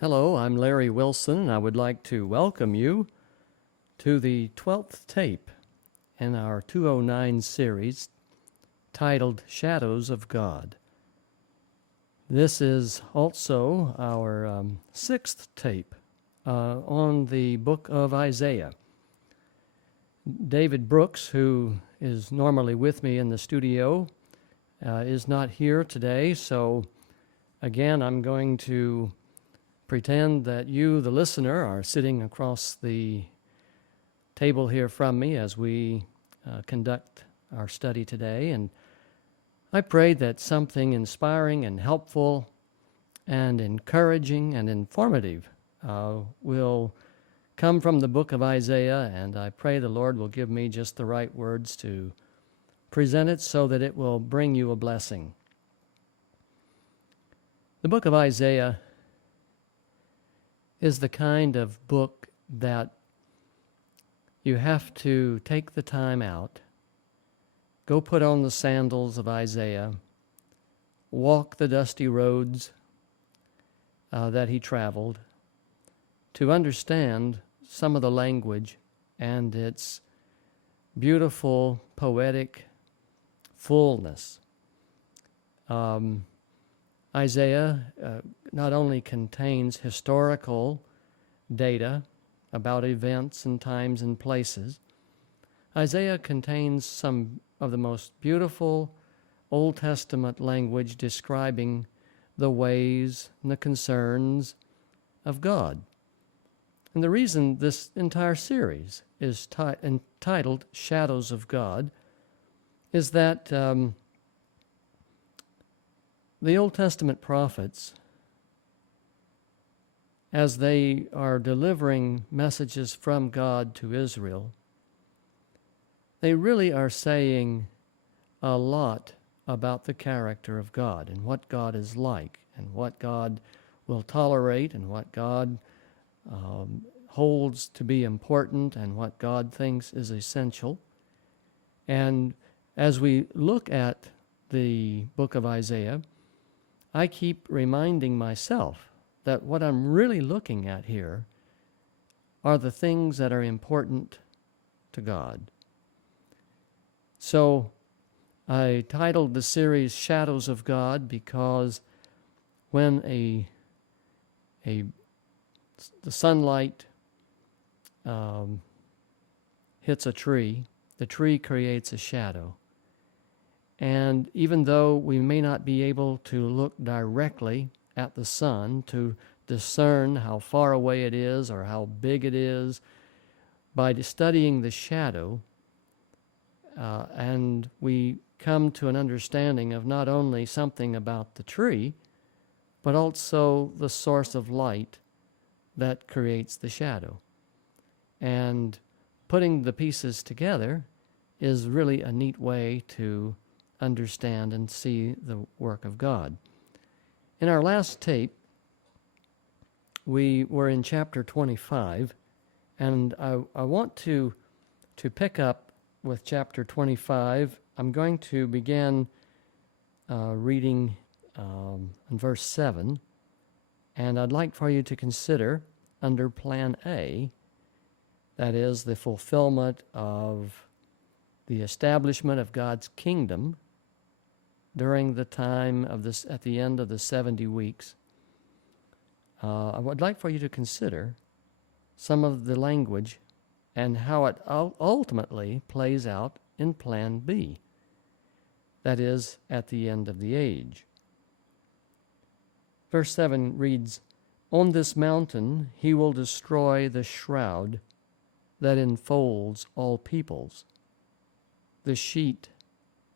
Hello, I'm Larry Wilson, and I would like to welcome you to the 12th tape in our 209 series titled Shadows of God. This is also our sixth tape on the book of Isaiah. David Brooks, who is normally with me in the studio, is not here today, so again, I'm going to pretend that you, the listener, are sitting across the table here from me as we conduct our study today. And I pray that something inspiring and helpful and encouraging and informative will come from the book of Isaiah, and I pray the Lord will give me just the right words to present it so that it will bring you a blessing. The book of Isaiah is the kind of book that you have to take the time out, go put on the sandals of Isaiah, walk the dusty roads that he traveled, to understand some of the language and its beautiful, poetic fullness. Isaiah not only contains historical data about events and times and places, Isaiah contains some of the most beautiful Old Testament language describing the ways and the concerns of God. And the reason this entire series is entitled Shadows of God is that the Old Testament prophets, as they are delivering messages from God to Israel, they really are saying a lot about the character of God and what God is like and what God will tolerate and what God holds to be important and what God thinks is essential. And as we look at the book of Isaiah, I keep reminding myself that what I'm really looking at here are the things that are important to God. So I titled the series Shadows of God because when the sunlight hits a tree, the tree creates a shadow. And even though we may not be able to look directly at the sun to discern how far away it is or how big it is, by studying the shadow, and we come to an understanding of not only something about the tree, but also the source of light that creates the shadow. And putting the pieces together is really a neat way to understand and see the work of God. In our last tape, we were in chapter 25, and I want to pick up with chapter 25. I'm going to begin reading in verse 7, and I'd like for you to consider under Plan A, that is the fulfillment of the establishment of God's kingdom during the time of this, at the end of the 70 weeks. I would like for you to consider some of the language and how it ultimately plays out in Plan B, that is, at the end of the age. Verse 7 reads, "On this mountain he will destroy the shroud that enfolds all peoples, the sheet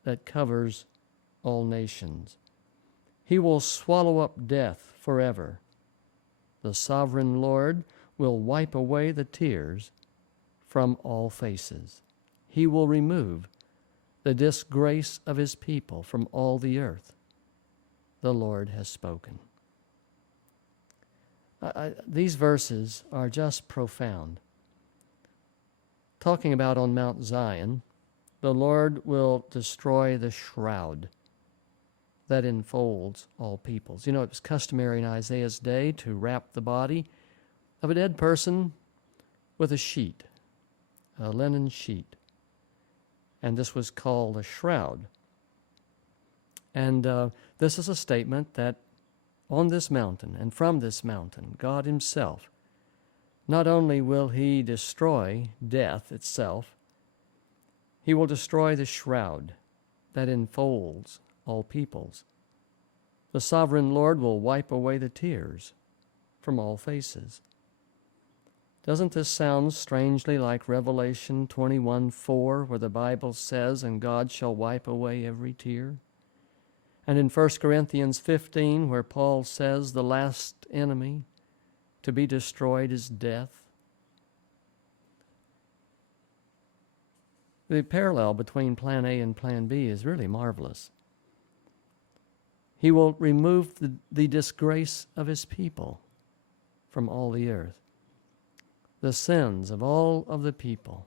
that covers all nations. He will swallow up death forever. The sovereign Lord will wipe away the tears from all faces. He will remove the disgrace of his people from all the earth. The Lord has spoken." These verses are just profound. Talking about on Mount Zion, the Lord will destroy the shroud. that enfolds all peoples. You know, it was customary in Isaiah's day to wrap the body of a dead person with a sheet, a linen sheet. And this was called a shroud. And this is a statement that on this mountain and from this mountain, God himself, not only will he destroy death itself, he will destroy the shroud that enfolds all peoples. The sovereign Lord will wipe away the tears from all faces. Doesn't this sound strangely like Revelation 21:4, where the Bible says, "And God shall wipe away every tear"? And in 1 Corinthians 15, where Paul says the last enemy to be destroyed is death. The parallel between Plan A and Plan B is really marvelous. He will remove the disgrace of his people from all the earth. The sins of all of the people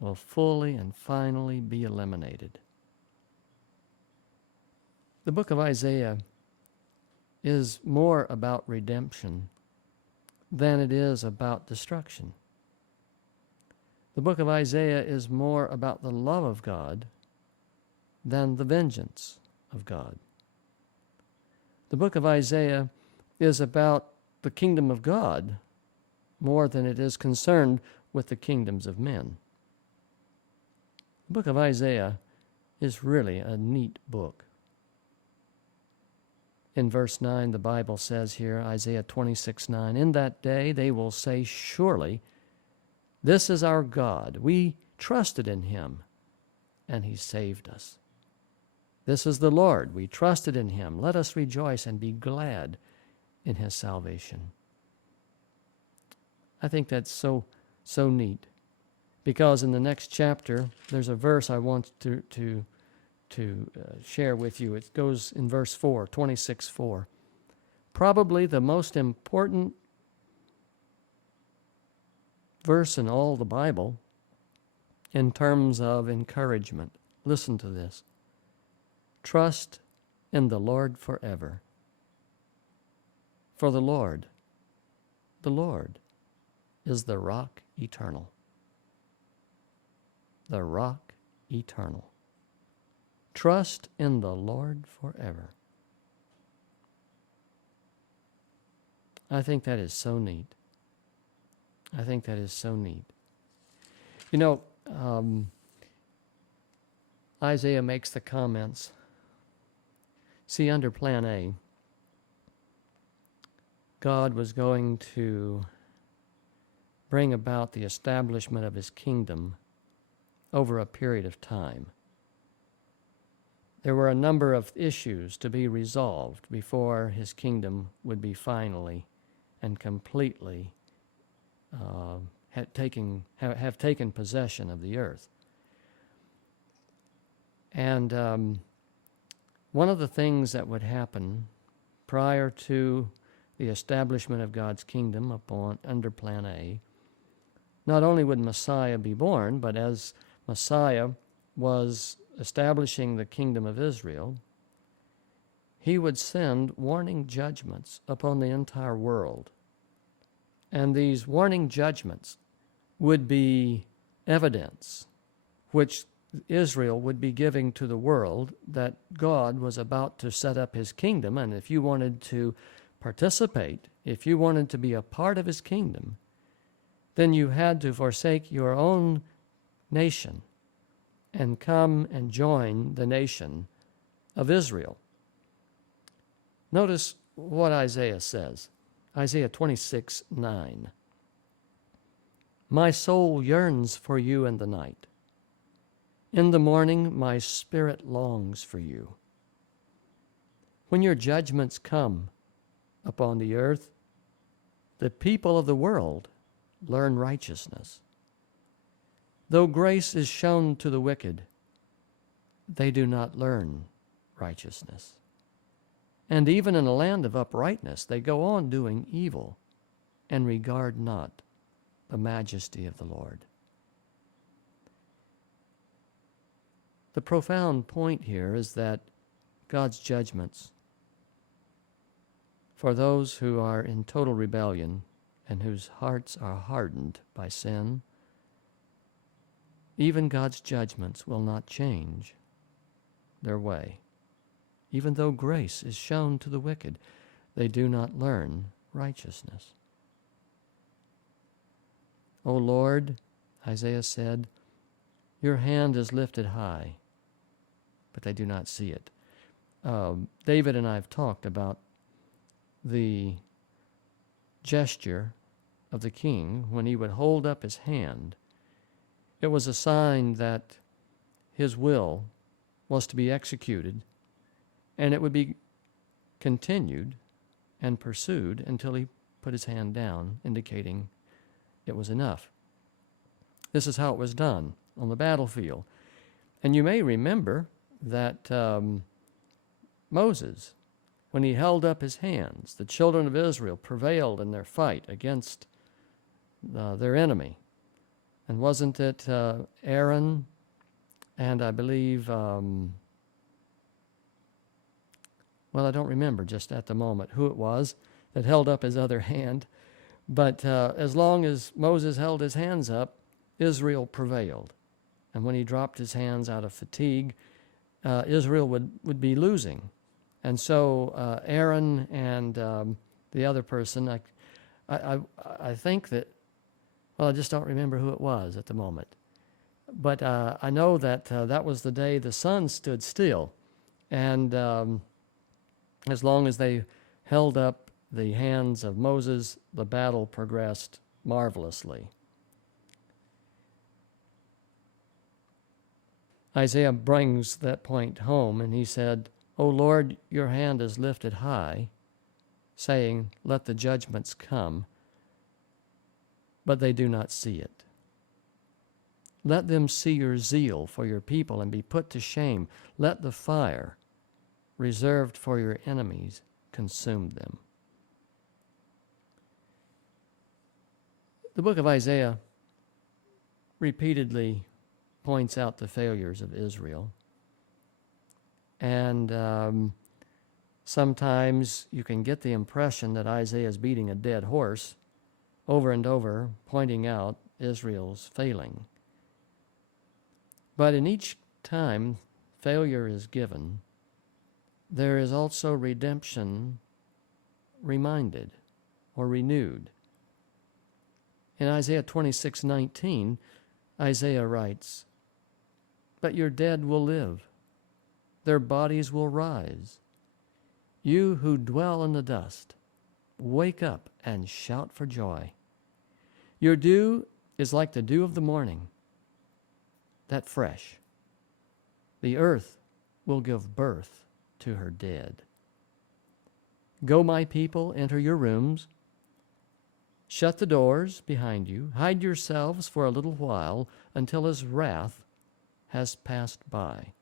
will fully and finally be eliminated. The book of Isaiah is more about redemption than it is about destruction. The book of Isaiah is more about the love of God than the vengeance of God. The book of Isaiah is about the kingdom of God more than it is concerned with the kingdoms of men. The book of Isaiah is really a neat book. In verse 9, the Bible says here, Isaiah 26:9, "In that day they will say, surely, this is our God. We trusted in him, and he saved us. This is the Lord. We trusted in him. Let us rejoice and be glad in his salvation." I think that's so neat, because in the next chapter, there's a verse I want to share with you. It goes in verse 4, 26:4. Probably the most important verse in all the Bible in terms of encouragement. Listen to this. "Trust in the Lord forever. For the Lord is the rock eternal." The rock eternal. Trust in the Lord forever. I think that is so neat. I think that is so neat. You know, Isaiah makes the comments. See, under Plan A, God was going to bring about the establishment of his kingdom over a period of time. There were a number of issues to be resolved before his kingdom would be finally and completely have taken possession of the earth. And one of the things that would happen prior to the establishment of God's kingdom under Plan A, not only would Messiah be born, but as Messiah was establishing the kingdom of Israel, he would send warning judgments upon the entire world. And these warning judgments would be evidence which Israel would be giving to the world that God was about to set up his kingdom, and if you wanted to participate, if you wanted to be a part of his kingdom, then you had to forsake your own nation and come and join the nation of Israel. Notice what Isaiah says. Isaiah 26:9. "My soul yearns for you in the night. In the morning my spirit longs for you." When your judgments come upon the earth, the people of the world learn righteousness. Though grace is shown to the wicked, they do not learn righteousness. And even in a land of uprightness, they go on doing evil and regard not the majesty of the Lord. The profound point here is that God's judgments for those who are in total rebellion and whose hearts are hardened by sin, even God's judgments will not change their way. Even though grace is shown to the wicked, they do not learn righteousness. O Lord, Isaiah said, your hand is lifted high, but they do not see it. David and I have talked about the gesture of the king when he would hold up his hand. It was a sign that his will was to be executed, and it would be continued and pursued until he put his hand down, indicating it was enough. This is how it was done on the battlefield. And you may remember that Moses, when he held up his hands, the children of Israel prevailed in their fight against their enemy. And wasn't it Aaron and I believe, well, I don't remember just at the moment who it was that held up his other hand. But as long as Moses held his hands up, Israel prevailed. And when he dropped his hands out of fatigue, Israel would be losing. And so Aaron and the other person, I think that, well, I just don't remember who it was at the moment. But I know that that was the day the sun stood still. And as long as they held up the hands of Moses, the battle progressed marvelously. Isaiah brings that point home, and he said, O Lord, your hand is lifted high, saying, let the judgments come, but they do not see it. Let them see your zeal for your people and be put to shame. Let the fire reserved for your enemies consume them. The book of Isaiah repeatedly points out the failures of Israel. And sometimes you can get the impression that Isaiah is beating a dead horse over and over, pointing out Israel's failing. But in each time failure is given, there is also redemption reminded or renewed. In Isaiah 26:19, Isaiah writes, but your dead will live, their bodies will rise. You who dwell in the dust, wake up and shout for joy. Your dew is like the dew of the morning, that fresh. The earth will give birth to her dead. Go, my people, enter your rooms. Shut the doors behind you. Hide yourselves for a little while until his wrath has passed by.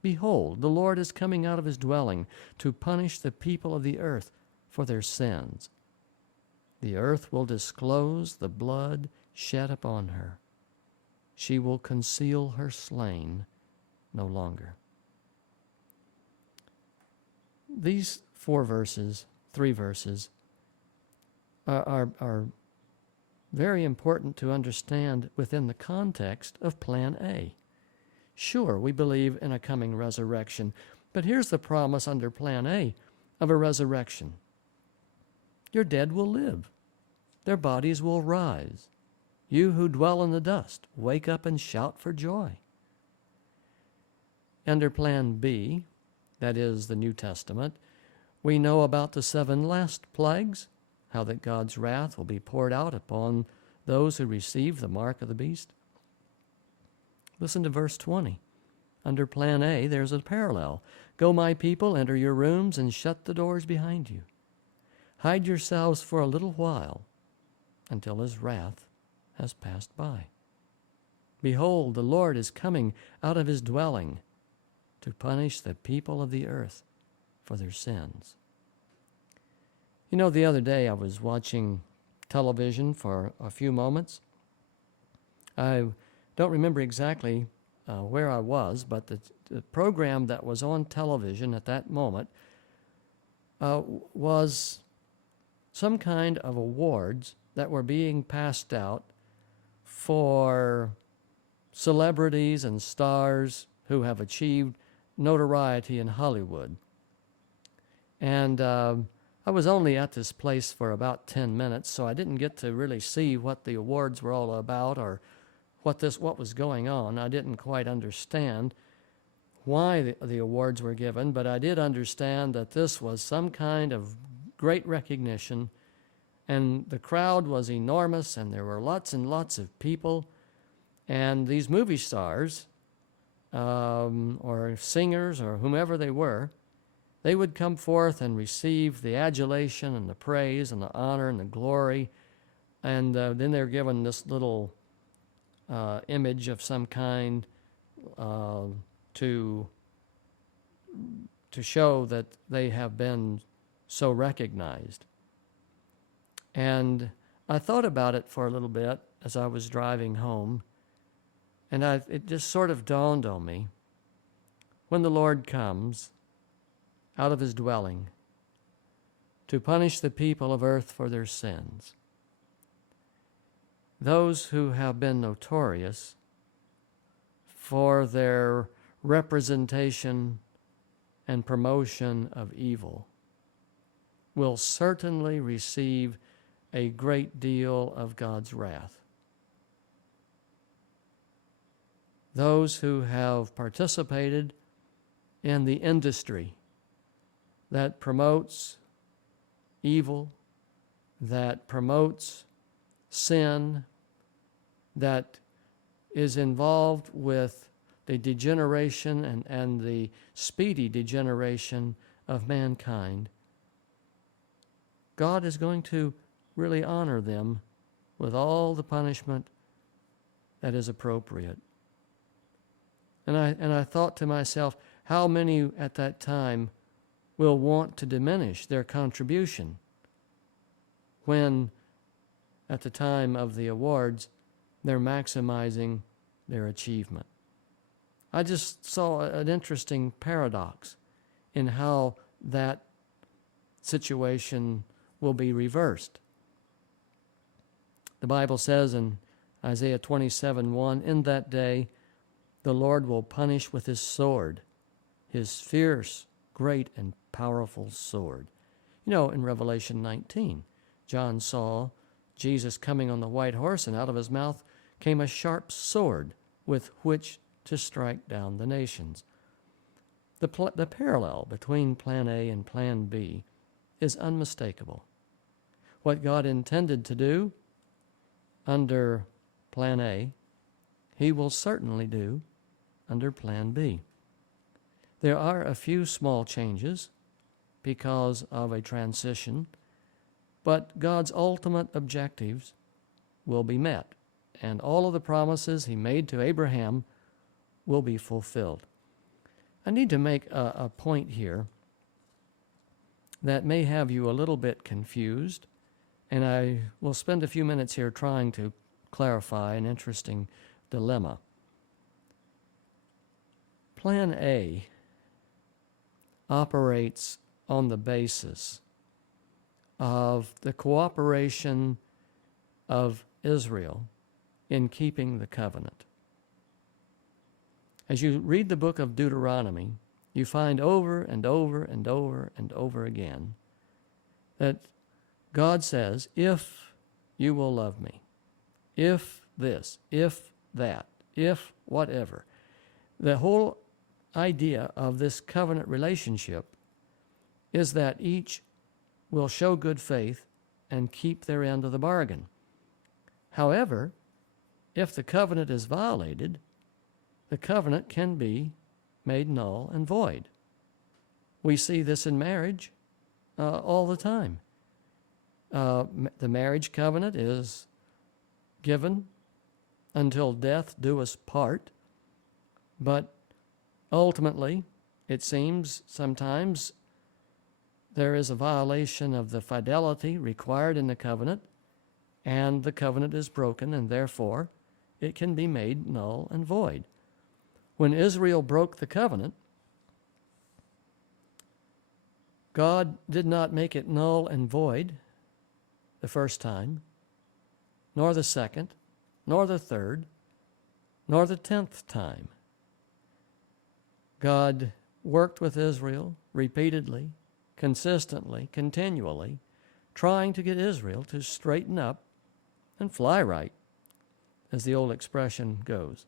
Behold, the Lord is coming out of his dwelling to punish the people of the earth for their sins. The earth will disclose the blood shed upon her. She will conceal her slain no longer. These three verses, are very important to understand within the context of Plan A. Sure, we believe in a coming resurrection, but here's the promise under Plan A of a resurrection. Your dead will live. Their bodies will rise. You who dwell in the dust, wake up and shout for joy. Under Plan B, that is the New Testament, we know about the 7 last plagues, how that God's wrath will be poured out upon those who receive the mark of the beast. Listen to verse 20. Under Plan A, there's a parallel. Go, my people, enter your rooms and shut the doors behind you. Hide yourselves for a little while until his wrath has passed by. Behold, the Lord is coming out of his dwelling to punish the people of the earth for their sins. You know, the other day I was watching television for a few moments. I don't remember exactly where I was, but the program that was on television at that moment was some kind of awards that were being passed out for celebrities and stars who have achieved notoriety in Hollywood. And I was only at this place for about 10 minutes, so I didn't get to really see what the awards were all about or what was going on. I didn't quite understand why the awards were given, but I did understand that this was some kind of great recognition, and the crowd was enormous, and there were lots and lots of people, and these movie stars or singers or whomever they were, they would come forth and receive the adulation and the praise and the honor and the glory, and then they're given this little image of some kind to show that they have been so recognized. And I thought about it for a little bit as I was driving home, and it just sort of dawned on me, when the Lord comes out of his dwelling to punish the people of earth for their sins, those who have been notorious for their representation and promotion of evil will certainly receive a great deal of God's wrath. Those who have participated in the industry that promotes evil, that promotes sin, that is involved with the degeneration and the speedy degeneration of mankind, God is going to really honor them with all the punishment that is appropriate. And I thought to myself, how many at that time will want to diminish their contribution when, at the time of the awards, they're maximizing their achievement? I just saw an interesting paradox in how that situation will be reversed. The Bible says in Isaiah 27:1, "In that day the Lord will punish with his sword, his fierce, great, and powerful sword." You know, in Revelation 19, John saw Jesus coming on the white horse, and out of his mouth came a sharp sword with which to strike down the nations. The parallel between Plan A and Plan B is unmistakable. What God intended to do under Plan A, he will certainly do under Plan B. There are a few small changes because of a transition, but God's ultimate objectives will be met, and all of the promises he made to Abraham will be fulfilled. I need to make a point here that may have you a little bit confused, and I will spend a few minutes here trying to clarify an interesting dilemma. Plan A operates on the basis of the cooperation of Israel in keeping the covenant. As you read the book of Deuteronomy, you find over and over and over and over again that God says, if you will love me, if this, if that, if whatever. The whole idea of this covenant relationship is that each will show good faith and keep their end of the bargain. However, if the covenant is violated, the covenant can be made null and void. We see this in marriage all the time. The marriage covenant is given until death do us part, but ultimately, it seems sometimes there is a violation of the fidelity required in the covenant, and the covenant is broken, and therefore it can be made null and void. When Israel broke the covenant, God did not make it null and void the first time, nor the second, nor the third, nor the 10th time. God worked with Israel repeatedly, consistently, continually, trying to get Israel to straighten up and fly right, as the old expression goes.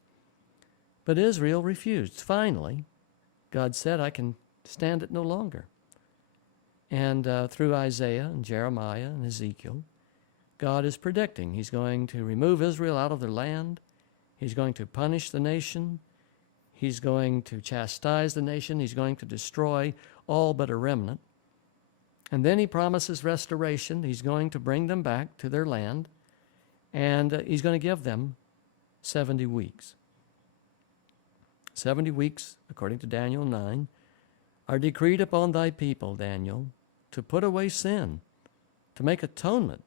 But Israel refused. Finally, God said, I can stand it no longer. And through Isaiah and Jeremiah and Ezekiel, God is predicting He's going to remove Israel out of their land. He's going to punish the nation. He's going to chastise the nation. He's going to destroy all but a remnant. And then He promises restoration. He's going to bring them back to their land, and He's going to give them 70 weeks. 70 weeks, according to Daniel 9, are decreed upon thy people, Daniel, to put away sin, to make atonement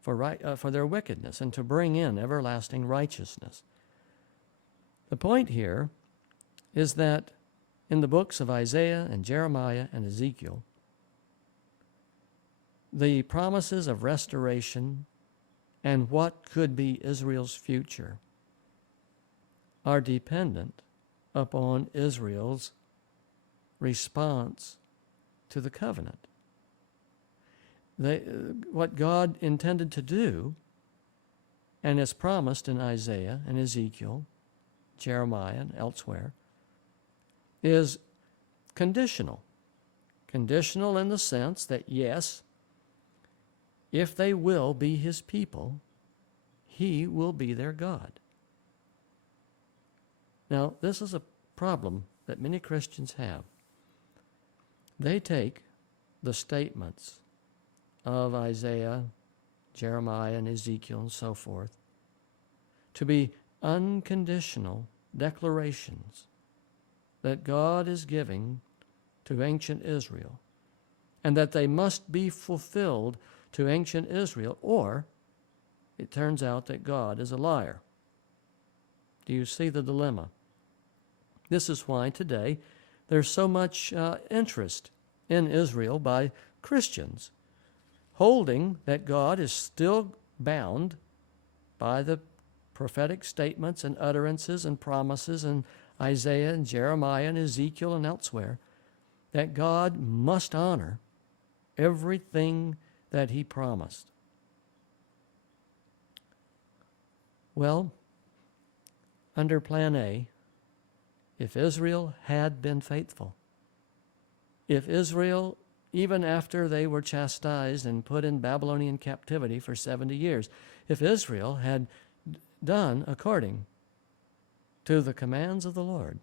for their wickedness, and to bring in everlasting righteousness. The point here is that in the books of Isaiah and Jeremiah and Ezekiel, the promises of restoration and what could be Israel's future are dependent upon Israel's response to the covenant. What God intended to do, and is promised in Isaiah and Ezekiel, Jeremiah and elsewhere, is conditional. Conditional in the sense that, yes, if they will be His people, He will be their God. Now, this is a problem that many Christians have. They take the statements of Isaiah, Jeremiah, and Ezekiel, and so forth, to be unconditional declarations that God is giving to ancient Israel, and that they must be fulfilled to ancient Israel, or it turns out that God is a liar. Do you see the dilemma? This is why today there's so much interest in Israel by Christians, holding that God is still bound by the prophetic statements and utterances and promises in Isaiah and Jeremiah and Ezekiel and elsewhere, that God must honor everything that He promised. Well, under Plan A, if Israel had been faithful, if Israel, even after they were chastised and put in Babylonian captivity for 70 years, if Israel had done according to the commands of the Lord,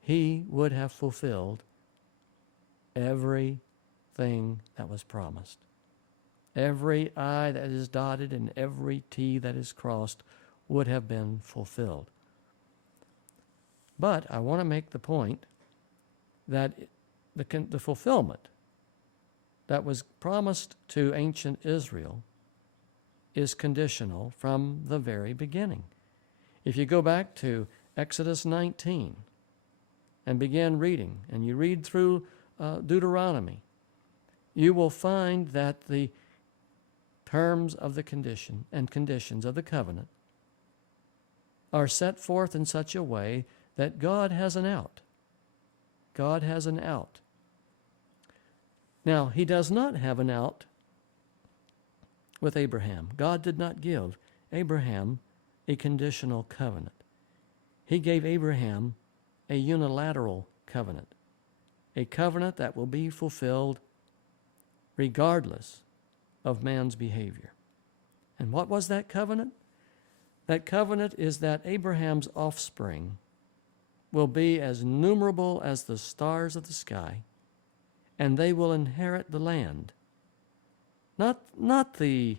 He would have fulfilled everything that was promised. Every I that is dotted and every T that is crossed would have been fulfilled. But I want to make the point that the fulfillment that was promised to ancient Israel is conditional from the very beginning. If you go back to Exodus 19 and begin reading, and you read through Deuteronomy, you will find that the terms of the condition and conditions of the covenant are set forth in such a way that God has an out. God has an out. Now, He does not have an out with Abraham. God did not give Abraham a conditional covenant. He gave Abraham a unilateral covenant, a covenant that will be fulfilled regardless of man's behavior. And what was that covenant? That covenant is that Abraham's offspring will be as numerable as the stars of the sky, and they will inherit the land. Not the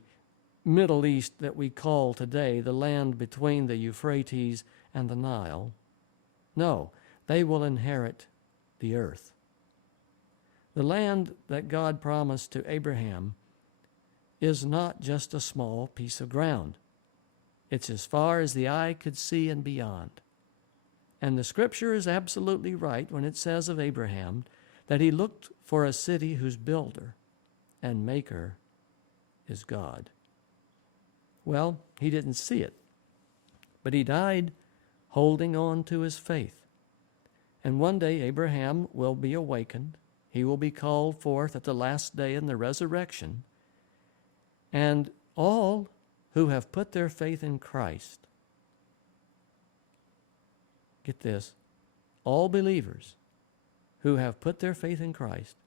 Middle East that we call today the land between the Euphrates and the Nile. No, they will inherit the earth. The land that God promised to Abraham is not just a small piece of ground. It's as far as the eye could see and beyond. And the scripture is absolutely right when it says of Abraham that he looked for a city whose builder and maker is God. Well, he didn't see it, but he died holding on to his faith. And one day Abraham will be awakened. He will be called forth at the last day in the resurrection. And all who have put their faith in Christ, get this, all believers who have put their faith in Christ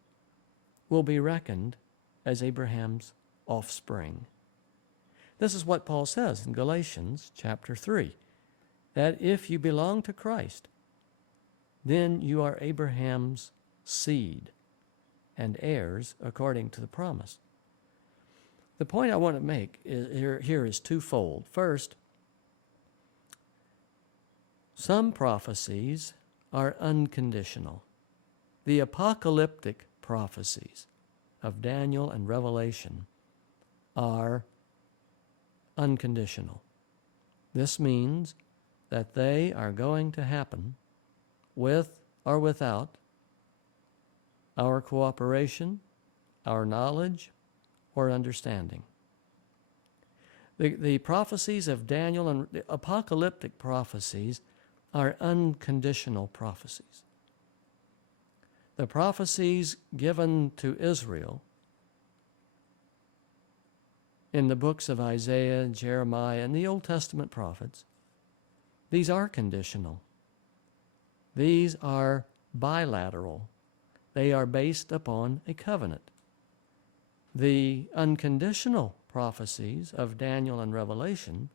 will be reckoned as Abraham's offspring. This is what Paul says in Galatians chapter 3, that if you belong to Christ, then you are Abraham's seed and heirs according to the promise. The point I want to make here is twofold. First, some prophecies are unconditional. The apocalyptic prophecies of Daniel and Revelation are unconditional. This means that they are going to happen with or without our cooperation, our knowledge, or understanding. The prophecies of Daniel and the apocalyptic prophecies are unconditional prophecies. The prophecies given to Israel in the books of Isaiah, Jeremiah, and the Old Testament prophets, these are conditional. These are bilateral. They are based upon a covenant. The unconditional prophecies of Daniel and Revelation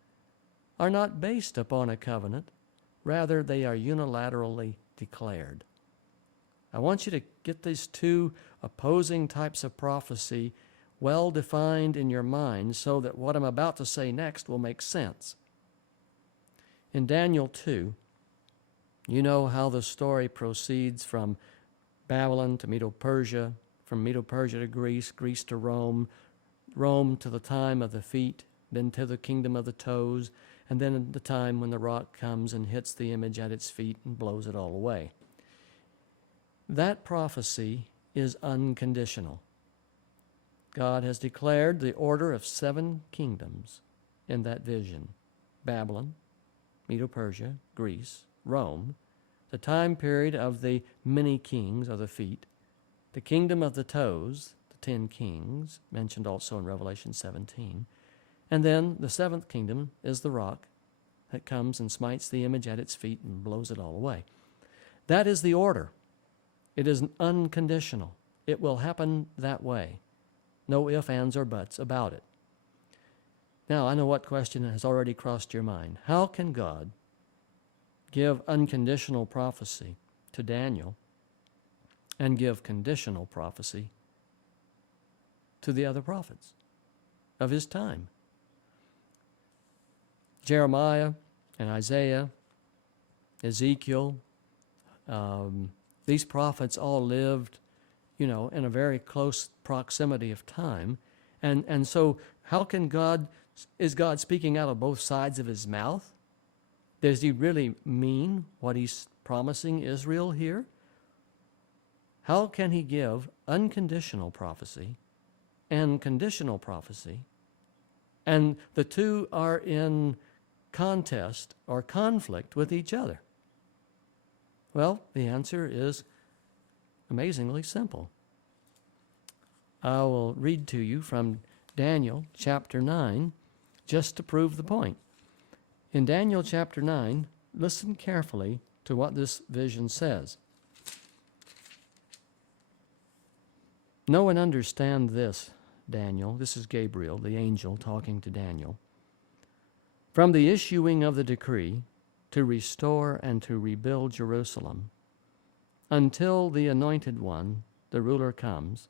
are not based upon a covenant. Rather, they are unilaterally declared. I want you to get these two opposing types of prophecy well defined in your mind so that what I'm about to say next will make sense. In Daniel 2, you know how the story proceeds from Babylon to Medo-Persia, from Medo-Persia to Greece, Greece to Rome, Rome to the time of the feet, then to the kingdom of the toes, and then the time when the rock comes and hits the image at its feet and blows it all away. That prophecy is unconditional. God has declared the order of 7 kingdoms in that vision: Babylon, Medo-Persia, Greece, Rome, the time period of the many kings of the feet, the kingdom of the toes, the 10 kings, mentioned also in Revelation 17, and then the 7th kingdom is the rock that comes and smites the image at its feet and blows it all away. That is the order. It is unconditional. It will happen that way. No ifs, ands, or buts about it. Now, I know what question has already crossed your mind. How can God give unconditional prophecy to Daniel and give conditional prophecy to the other prophets of his time? Jeremiah and Isaiah, Ezekiel, these prophets all lived, in a very close proximity of time. And so how can is God speaking out of both sides of his mouth? Does he really mean what he's promising Israel here? How can he give unconditional prophecy and conditional prophecy, and the two are in contest or conflict with each other? Well, the answer is amazingly simple. I will read to you from Daniel chapter 9 just to prove the point. In Daniel chapter 9, listen carefully to what this vision says. Know and understand this, Daniel. This is Gabriel, the angel, talking to Daniel. From the issuing of the decree to restore and to rebuild Jerusalem, until the Anointed One, the ruler, comes,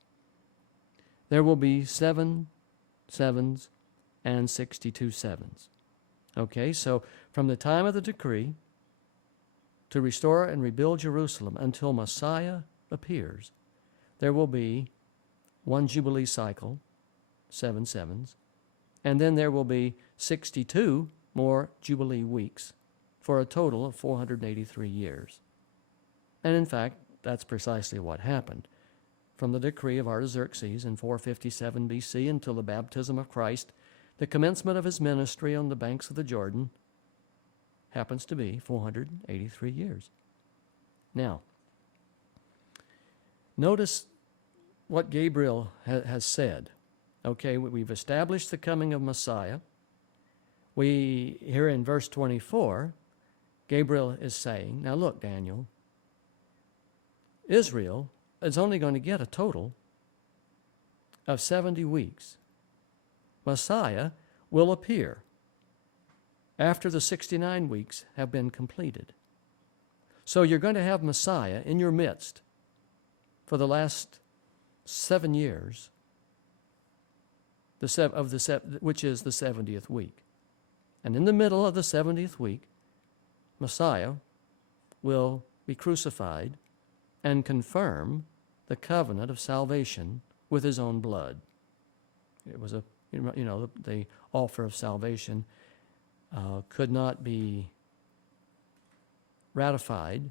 there will be 7 sevens and 62 sevens. Okay, so from the time of the decree to restore and rebuild Jerusalem until Messiah appears, there will be 1 Jubilee cycle, 7 sevens, and then there will be 62 more Jubilee weeks for a total of 483 years. And in fact, that's precisely what happened. From the decree of Artaxerxes in 457 BC until the baptism of Christ, the commencement of his ministry on the banks of the Jordan happens to be 483 years. Now, notice what Gabriel has said. Okay, we've established the coming of Messiah. We, here in verse 24, Gabriel is saying, now look, Daniel, Israel is only going to get a total of 70 weeks. Messiah will appear after the 69 weeks have been completed. So you're going to have Messiah in your midst for the last 7 years, which is the 70th week. And in the middle of the 70th week, Messiah will be crucified and confirm the covenant of salvation with his own blood. It was the offer of salvation could not be ratified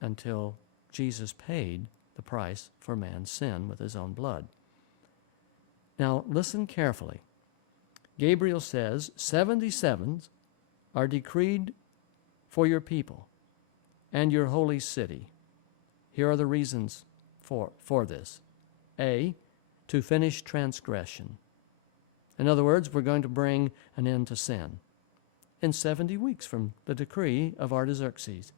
until Jesus paid the price for man's sin with his own blood. Now, listen carefully. Gabriel says 77s are decreed for your people and your holy city. Here are the reasons for this. A, to finish transgression. In other words, we're going to bring an end to sin in 70 weeks from the decree of Artaxerxes.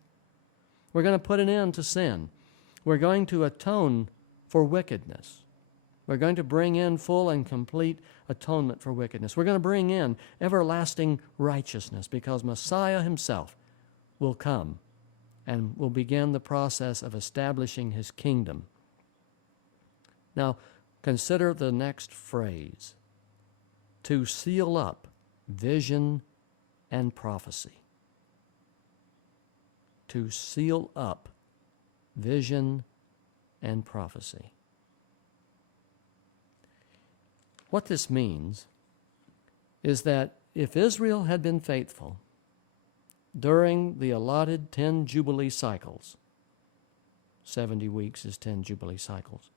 We're going to put an end to sin. We're going to atone for wickedness. We're going to bring in full and complete atonement for wickedness. We're going to bring in everlasting righteousness because Messiah himself will come and will begin the process of establishing his kingdom. Now, consider the next phrase, to seal up vision and prophecy. To seal up vision and prophecy. What this means is that if Israel had been faithful during the allotted 10 Jubilee cycles, 70 weeks is 10 Jubilee cycles,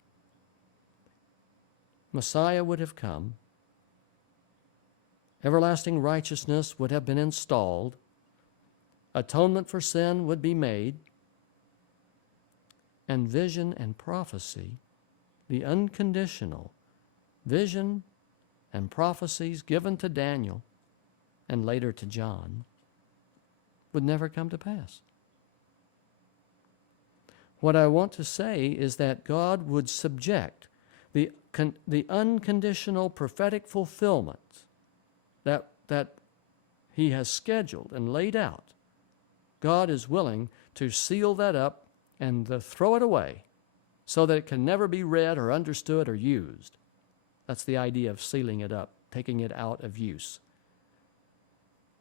Messiah would have come, everlasting righteousness would have been installed, atonement for sin would be made, and vision and prophecy, the unconditional vision and prophecies given to Daniel and later to John, would never come to pass. What I want to say is that God would subject the unconditional prophetic fulfillment that he has scheduled and laid out. God is willing to seal that up and throw it away so that it can never be read or understood or used. That's the idea of sealing it up, taking it out of use.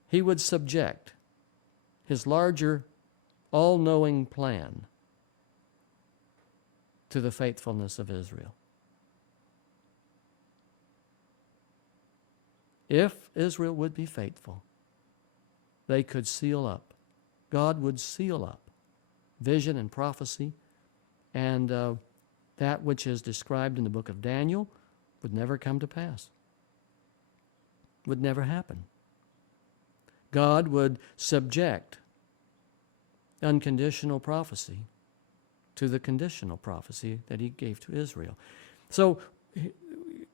He would subject his larger, all-knowing plan to the faithfulness of Israel. If Israel would be faithful, they could seal up. God would seal up vision and prophecy, and that which is described in the book of Daniel would never come to pass, would never happen. God would subject unconditional prophecy to the conditional prophecy that he gave to Israel. So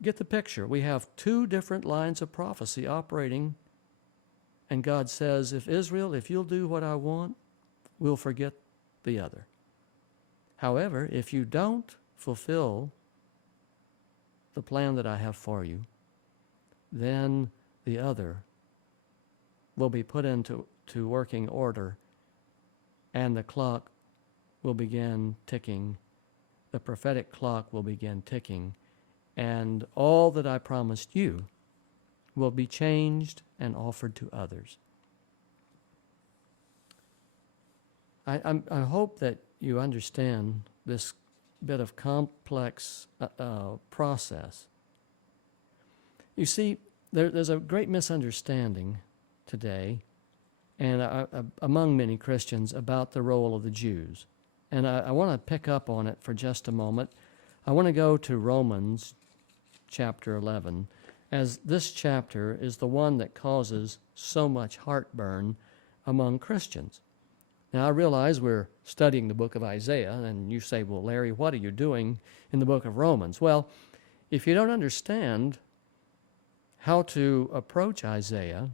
get the picture. We have two different lines of prophecy operating, and God says, if you'll do what I want, we'll forget the other. However, if you don't fulfill the plan that I have for you, then the other will be put into working order, and the clock will begin ticking. The prophetic clock will begin ticking, and all that I promised you will be changed and offered to others. I hope that you understand this bit of complex process. You see, there's a great misunderstanding today and among many Christians about the role of the Jews. And I want to pick up on it for just a moment. I want to go to Romans chapter 11, as this chapter is the one that causes so much heartburn among Christians. Now, I realize we're studying the book of Isaiah, and you say, well, Larry, what are you doing in the book of Romans? Well, if you don't understand how to approach Isaiah,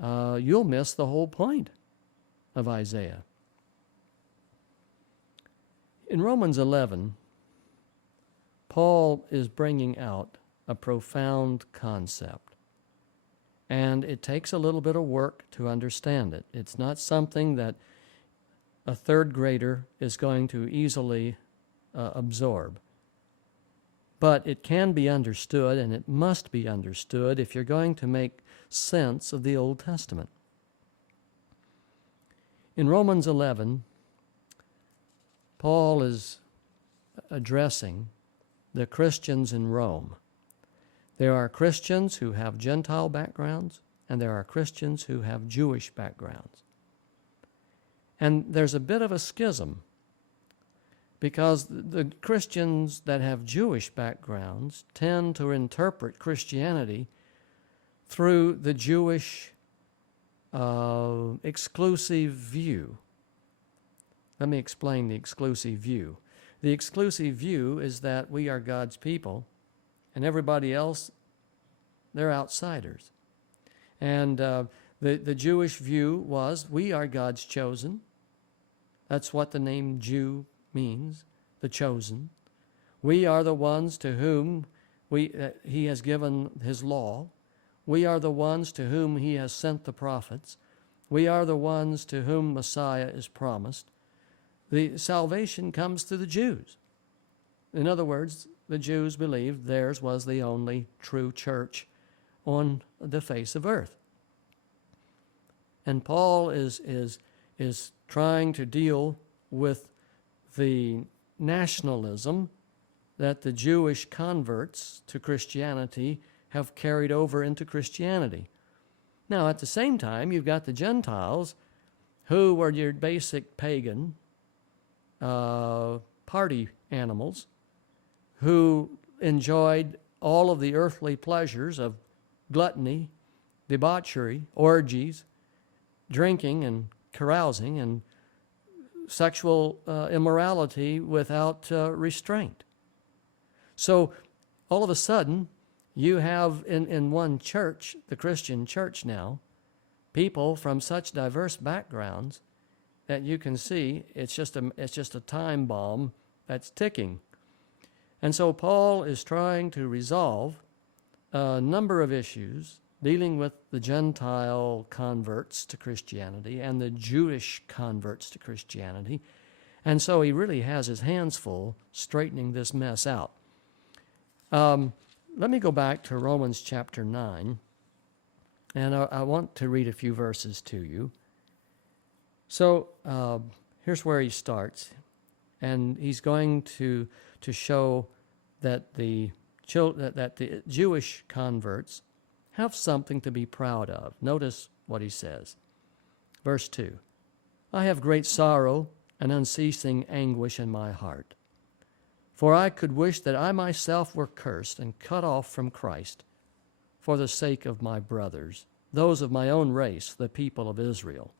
you'll miss the whole point of Isaiah. In Romans 11, Paul is bringing out a profound concept, and it takes a little bit of work to understand it. It's not something that a third grader is going to easily absorb. But it can be understood, and it must be understood if you're going to make sense of the Old Testament. In Romans 11, Paul is addressing the Christians in Rome. There are Christians who have Gentile backgrounds, and there are Christians who have Jewish backgrounds. And there's a bit of a schism, because the Christians that have Jewish backgrounds tend to interpret Christianity through the Jewish exclusive view. Let me explain the exclusive view. The exclusive view is that we are God's people, and everybody else, they're outsiders. And the Jewish view was, we are God's chosen. That's what the name Jew means, the chosen. We are the ones to whom he has given his law. We are the ones to whom he has sent the prophets. We are the ones to whom Messiah is promised. The salvation comes to the Jews. In other words, the Jews believed theirs was the only true church on the face of earth. And Paul is trying to deal with the nationalism that the Jewish converts to Christianity have carried over into Christianity. Now, at the same time, you've got the Gentiles, who were your basic pagan party animals, who enjoyed all of the earthly pleasures of gluttony, debauchery, orgies, drinking and carousing, and sexual immorality without restraint. So all of a sudden, you have in one church, the Christian church now, people from such diverse backgrounds that you can see it's just a time bomb that's ticking. And so Paul is trying to resolve a number of issues dealing with the Gentile converts to Christianity and the Jewish converts to Christianity. And so he really has his hands full straightening this mess out. Let me go back to Romans chapter 9, and I want to read a few verses to you. So here's where he starts, and he's going to show that the Jewish converts have something to be proud of. Notice what he says. Verse 2, I have great sorrow and unceasing anguish in my heart. For I could wish that I myself were cursed and cut off from Christ for the sake of my brothers, those of my own race, the people of Israel.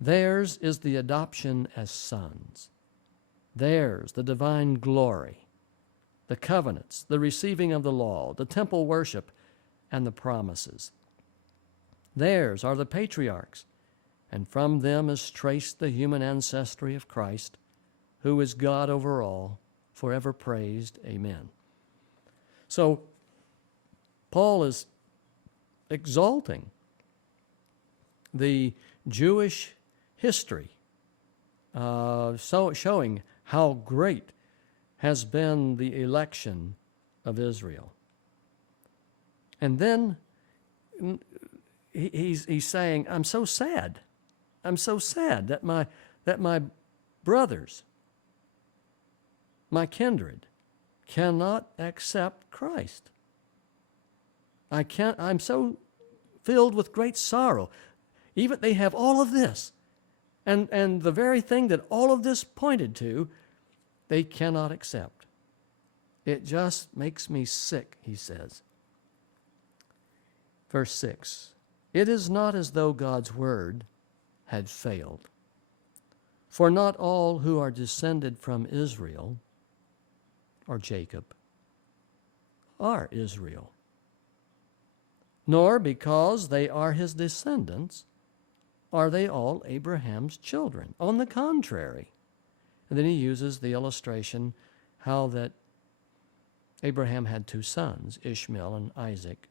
Theirs is the adoption as sons. Theirs the divine glory, the covenants, the receiving of the law, the temple worship, and the promises. Theirs are the patriarchs, and from them is traced the human ancestry of Christ, who is God over all, forever praised. Amen. So Paul is exalting the Jewish history, showing how great has been the election of Israel. And then he's saying, I'm so sad. I'm so sad that my brothers, my kindred, cannot accept Christ. I'm so filled with great sorrow. Even they have all of this. And the very thing that all of this pointed to, they cannot accept. It just makes me sick, he says. Verse 6, it is not as though God's word had failed. For not all who are descended from Israel, or Jacob, are Israel. Nor because they are his descendants, are they all Abraham's children. On the contrary. And then he uses the illustration how that Abraham had two sons, Ishmael and Isaac.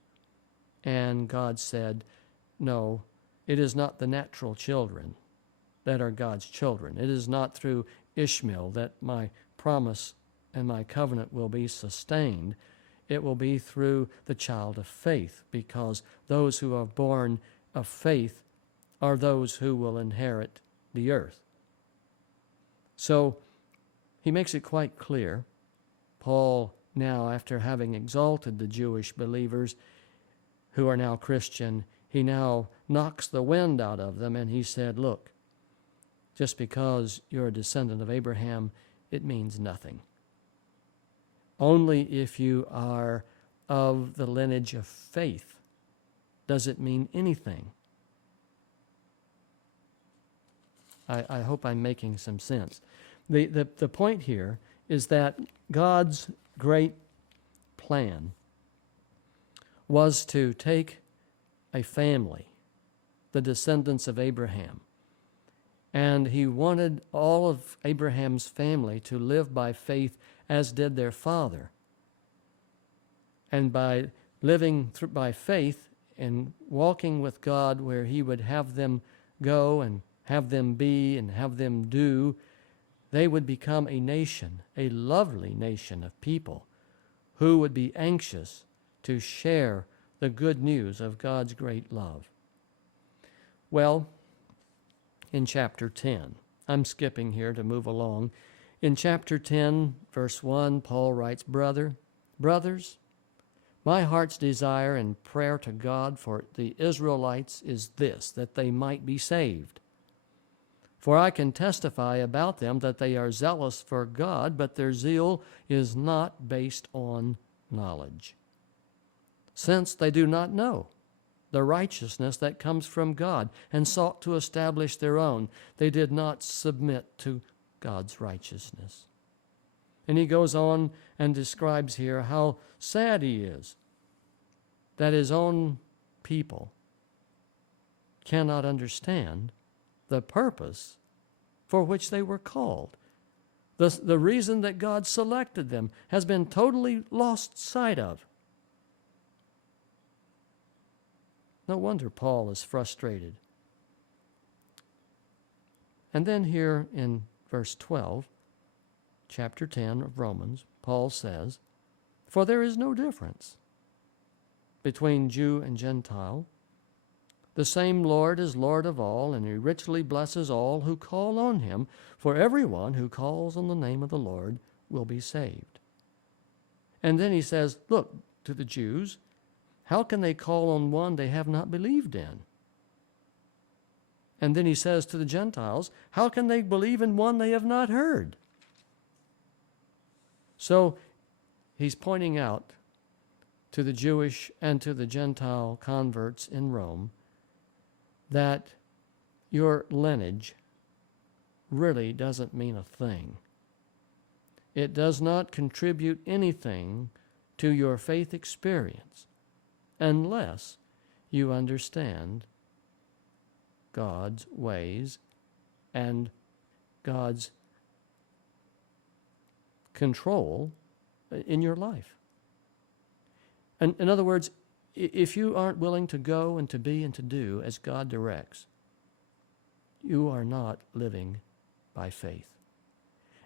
And God said, no, it is not the natural children that are God's children. It is not through Ishmael that my promise and my covenant will be sustained. It will be through the child of faith, because those who are born of faith are those who will inherit the earth. So he makes it quite clear. Paul, now after having exalted the Jewish believers who are now Christian, he now knocks the wind out of them, and he said, look, just because you're a descendant of Abraham, it means nothing. Only if you are of the lineage of faith does it mean anything. I hope I'm making some sense. The point here is that God's great plan was to take a family, the descendants of Abraham, and he wanted all of Abraham's family to live by faith as did their father. And by living by faith and walking with God where he would have them go and have them be and have them do, they would become a nation, a lovely nation of people who would be anxious to share the good news of God's great love. Well, in chapter 10, I'm skipping here to move along. In chapter 10, verse 1, Paul writes, Brothers, my heart's desire and prayer to God for the Israelites is this, that they might be saved. For I can testify about them that they are zealous for God, but their zeal is not based on knowledge, since they do not know the righteousness that comes from God and sought to establish their own. They did not submit to God's righteousness. And he goes on and describes here how sad he is that his own people cannot understand the purpose for which they were called. The reason that God selected them has been totally lost sight of. No wonder Paul is frustrated. And then here in verse 12, chapter 10 of Romans, Paul says, For there is no difference between Jew and Gentile. The same Lord is Lord of all, and he richly blesses all who call on him, for everyone who calls on the name of the Lord will be saved. And then he says, look, to the Jews, how can they call on one they have not believed in? And then he says to the Gentiles, how can they believe in one they have not heard? So he's pointing out to the Jewish and to the Gentile converts in Rome that your lineage really doesn't mean a thing. It does not contribute anything to your faith experience unless you understand God's ways and God's control in your life. And in other words, if you aren't willing to go and to be and to do as God directs, you are not living by faith.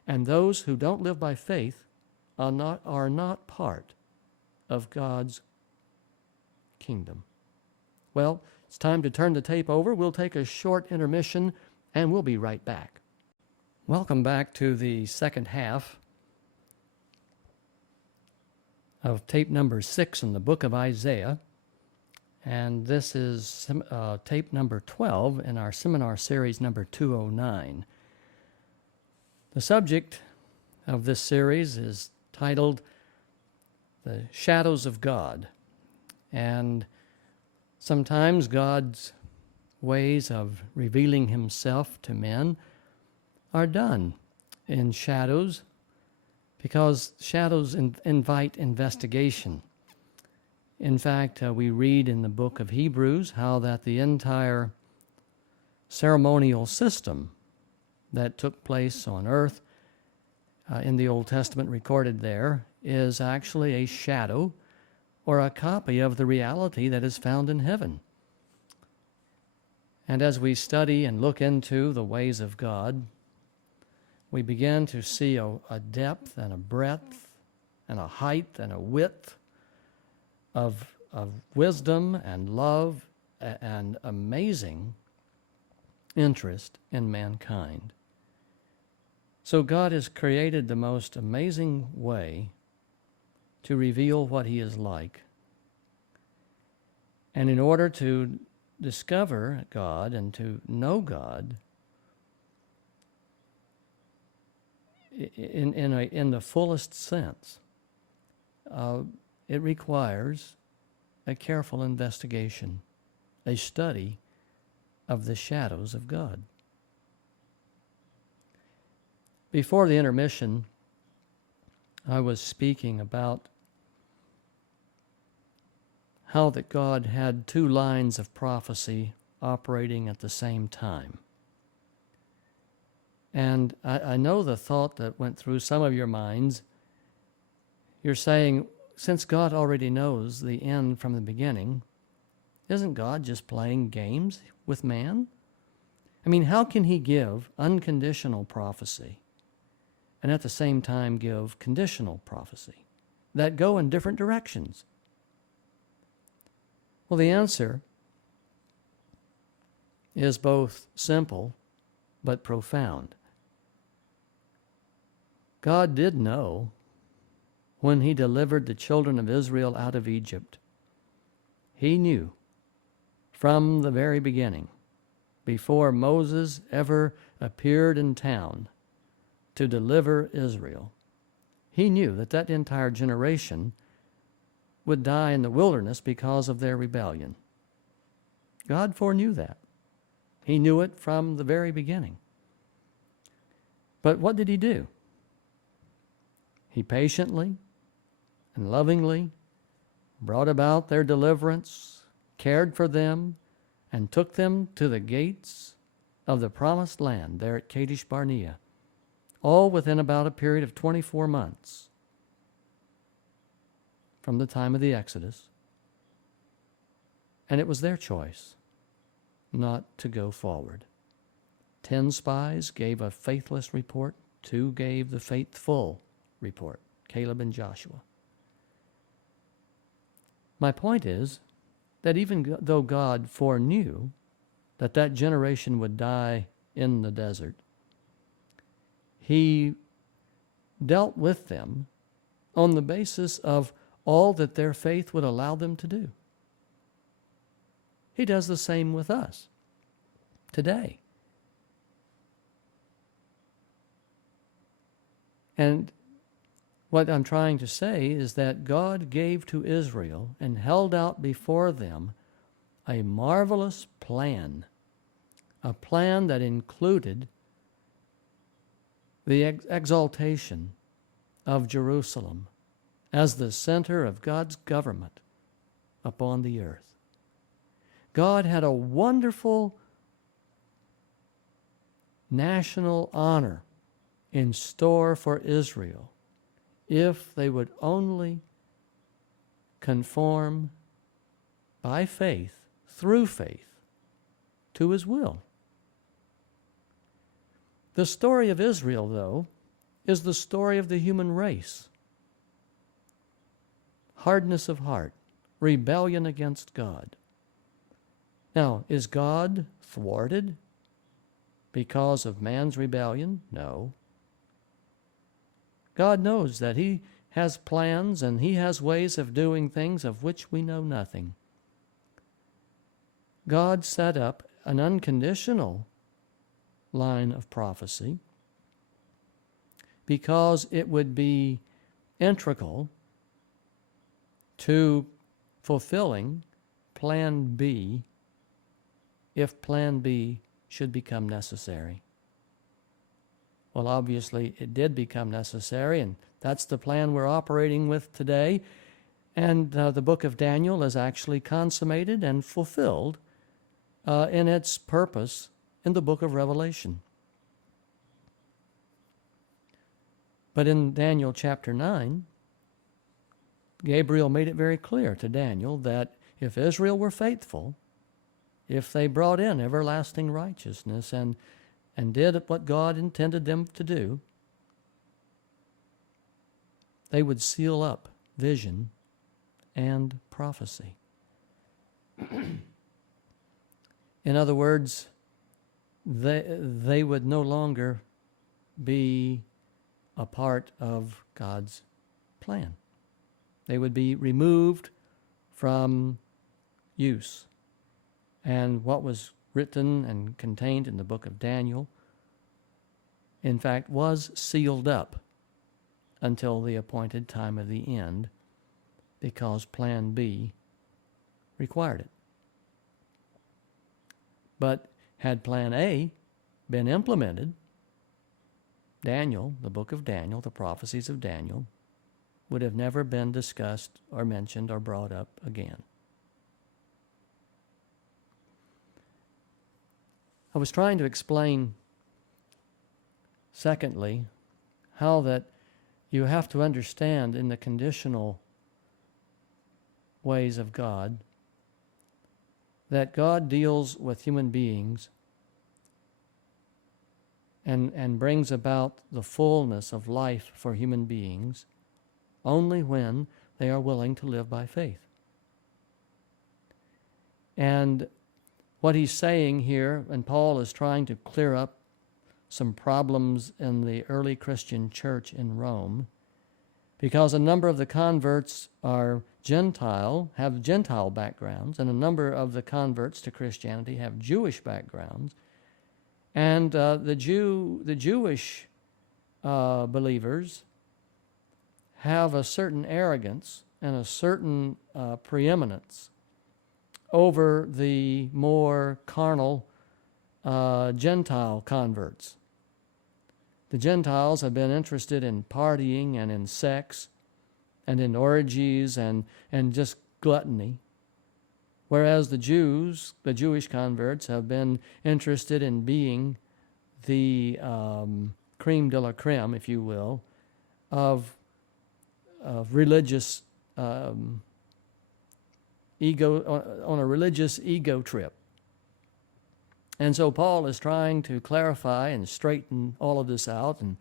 And those who don't live by faith are not part of God's kingdom. Well, it's time to turn the tape over. We'll take a short intermission, and we'll be right back. Welcome back to the second half of tape number 6 in the book of Isaiah. and this is tape number 12 in our seminar series number 209. The subject of this series is titled The Shadows of God, and sometimes God's ways of revealing himself to men are done in shadows because shadows invite investigation. In fact, we read in the book of Hebrews how that the entire ceremonial system that took place on earth in the Old Testament recorded there is actually a shadow or a copy of the reality that is found in heaven. And as we study and look into the ways of God, we begin to see a depth and a breadth and a height and a width of wisdom and love and amazing interest in mankind. So God has created the most amazing way to reveal what he is like. And in order to discover God and to know God in the fullest sense, it requires a careful investigation, a study of the shadows of God. Before the intermission, I was speaking about how that God had two lines of prophecy operating at the same time. And I know the thought that went through some of your minds. You're saying, since God already knows the end from the beginning, isn't God just playing games with man? I mean, how can he give unconditional prophecy and at the same time give conditional prophecy that go in different directions? Well, the answer is both simple but profound. God did know when he delivered the children of Israel out of Egypt. He knew from the very beginning, before Moses ever appeared in town to deliver Israel, he knew that that entire generation would die in the wilderness because of their rebellion. God foreknew that. He knew it from the very beginning. But what did he do? He patiently and lovingly brought about their deliverance, cared for them, and took them to the gates of the promised land there at Kadesh Barnea, all within about a period of 24 months from the time of the Exodus. And it was their choice not to go forward. 10 spies gave a faithless report. 2 gave the faithful report, Caleb and Joshua. My point is that even though God foreknew that that generation would die in the desert, he dealt with them on the basis of all that their faith would allow them to do. He does the same with us today. And what I'm trying to say is that God gave to Israel and held out before them a marvelous plan, a plan that included the exaltation of Jerusalem as the center of God's government upon the earth. God had a wonderful national honor in store for Israel if they would only conform by faith, through faith, to his will. The story of Israel, though, is the story of the human race. Hardness of heart, rebellion against God. Now, is God thwarted because of man's rebellion? No. God knows that he has plans and he has ways of doing things of which we know nothing. God set up an unconditional line of prophecy because it would be integral to fulfilling Plan B if Plan B should become necessary. Well, obviously, it did become necessary, and that's the plan we're operating with today. And the book of Daniel is actually consummated and fulfilled in its purpose in the book of Revelation. But in Daniel chapter 9, Gabriel made it very clear to Daniel that if Israel were faithful, if they brought in everlasting righteousness and did what God intended them to do, they would seal up vision and prophecy. In other words, they would no longer be a part of God's plan. They would be removed from use. And what was written and contained in the book of Daniel, in fact, was sealed up until the appointed time of the end, because Plan B required it. But had Plan A been implemented, Daniel, the book of Daniel, the prophecies of Daniel, would have never been discussed or mentioned or brought up again. I was trying to explain, secondly, how that you have to understand in the conditional ways of God that God deals with human beings and brings about the fullness of life for human beings only when they are willing to live by faith. And what he's saying here, and Paul is trying to clear up some problems in the early Christian church in Rome, because a number of the converts are Gentile, have Gentile backgrounds, and a number of the converts to Christianity have Jewish backgrounds. And the Jewish believers have a certain arrogance and a certain preeminence over the more carnal Gentile converts. The Gentiles have been interested in partying and in sex and in orgies and just gluttony, whereas the Jewish converts, have been interested in being the creme de la creme, if you will, of religious ego, on a religious ego trip. And so Paul is trying to clarify and straighten all of this out, and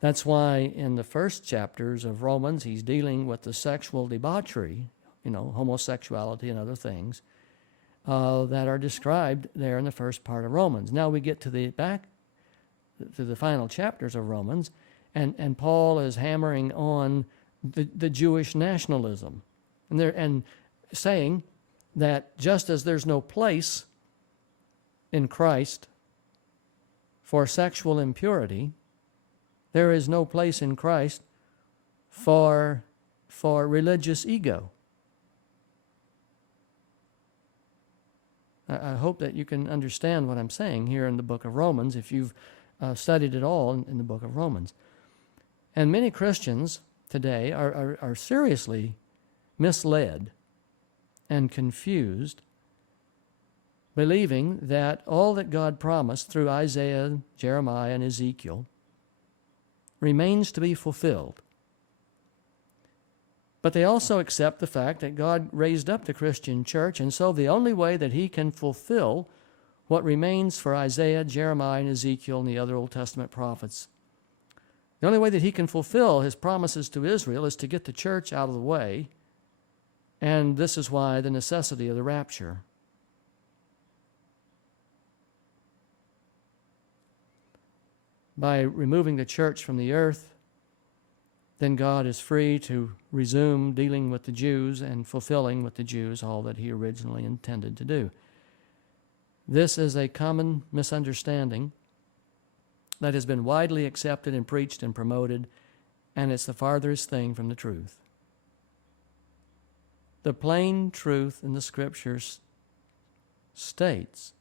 that's why in the first chapters of Romans he's dealing with the sexual debauchery, homosexuality and other things that are described there in the first part of Romans. Now we get to the final chapters of Romans, and Paul is hammering on the Jewish nationalism, and saying that just as there's no place in Christ for sexual impurity, there is no place in Christ for religious ego. I hope that you can understand what I'm saying here in the book of Romans if you've studied it all in the book of Romans. And many Christians today are seriously misled and confused, believing that all that God promised through Isaiah, Jeremiah, and Ezekiel remains to be fulfilled. But they also accept the fact that God raised up the Christian church, and so the only way that he can fulfill what remains for Isaiah, Jeremiah, and Ezekiel and the other Old Testament prophets, the only way that he can fulfill his promises to Israel is to get the church out of the way, and this is why the necessity of the rapture. By removing the church from the earth, then God is free to resume dealing with the Jews and fulfilling with the Jews all that he originally intended to do. This is a common misunderstanding that has been widely accepted and preached and promoted, and it's the farthest thing from the truth. The plain truth in the Scriptures states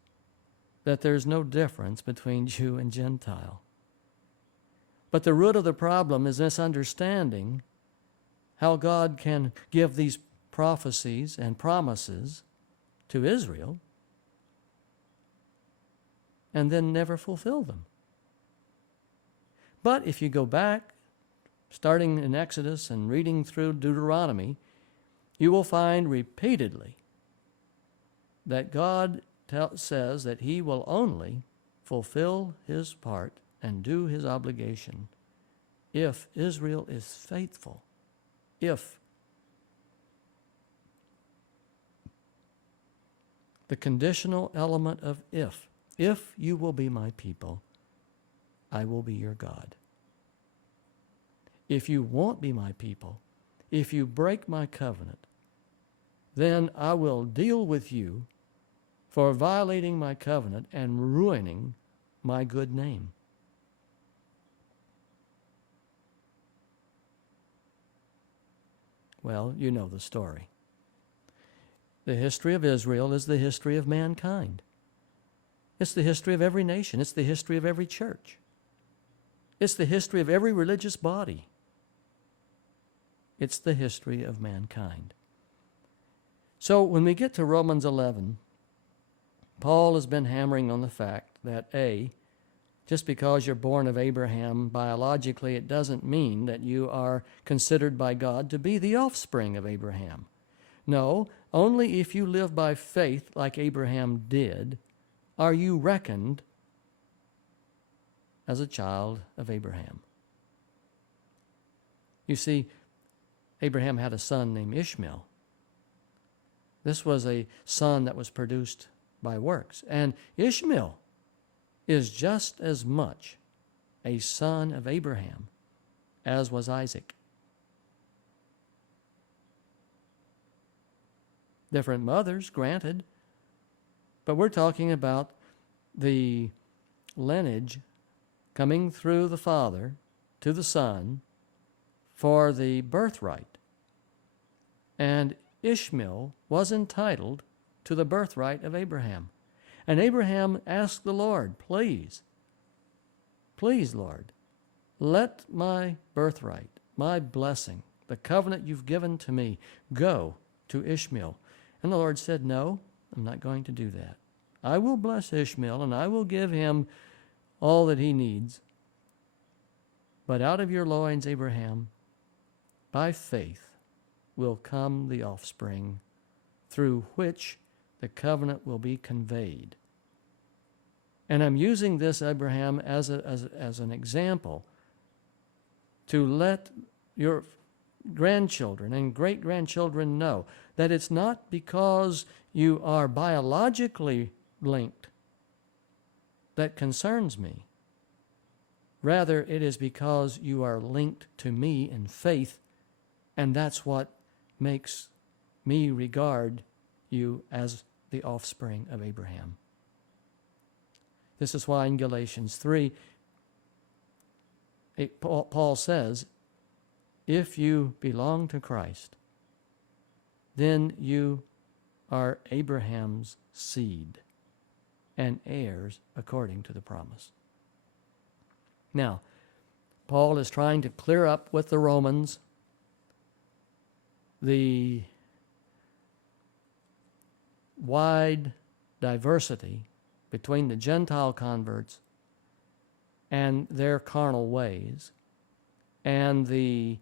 that there's no difference between Jew and Gentile. But the root of the problem is misunderstanding how God can give these prophecies and promises to Israel and then never fulfill them. But if you go back, starting in Exodus and reading through Deuteronomy, you will find repeatedly that God says that He will only fulfill His part and do His obligation if Israel is faithful. If. The conditional element of if. If you will be my people, I will be your God. If you won't be my people, if you break my covenant, then I will deal with you for violating my covenant and ruining my good name. Well, you know the story. The history of Israel is the history of mankind. It's the history of every nation. It's the history of every church. It's the history of every religious body. It's the history of mankind. So when we get to Romans 11, Paul has been hammering on the fact that A, just because you're born of Abraham biologically, it doesn't mean that you are considered by God to be the offspring of Abraham. No, only if you live by faith like Abraham did are you reckoned as a child of Abraham. You see, Abraham had a son named Ishmael. This was a son that was produced by works. And Ishmael is just as much a son of Abraham as was Isaac. Different mothers, granted, but we're talking about the lineage coming through the father to the son for the birthright. And Ishmael was entitled to the birthright of Abraham. And Abraham asked the Lord, please, Lord, let my birthright, my blessing, the covenant you've given to me, go to Ishmael. And the Lord said, no, I'm not going to do that. I will bless Ishmael, and I will give him all that he needs. But out of your loins, Abraham, by faith will come the offspring through which the covenant will be conveyed. And I'm using this, Abraham, as an example to let your grandchildren and great-grandchildren know that it's not because you are biologically linked that concerns me. Rather, it is because you are linked to me in faith, and that's what makes me regard you as the offspring of Abraham. This is why in Galatians 3, Paul says, if you belong to Christ, then you are Abraham's seed and heirs according to the promise. Now, Paul is trying to clear up with the Romans the wide diversity between the Gentile converts and their carnal ways, and the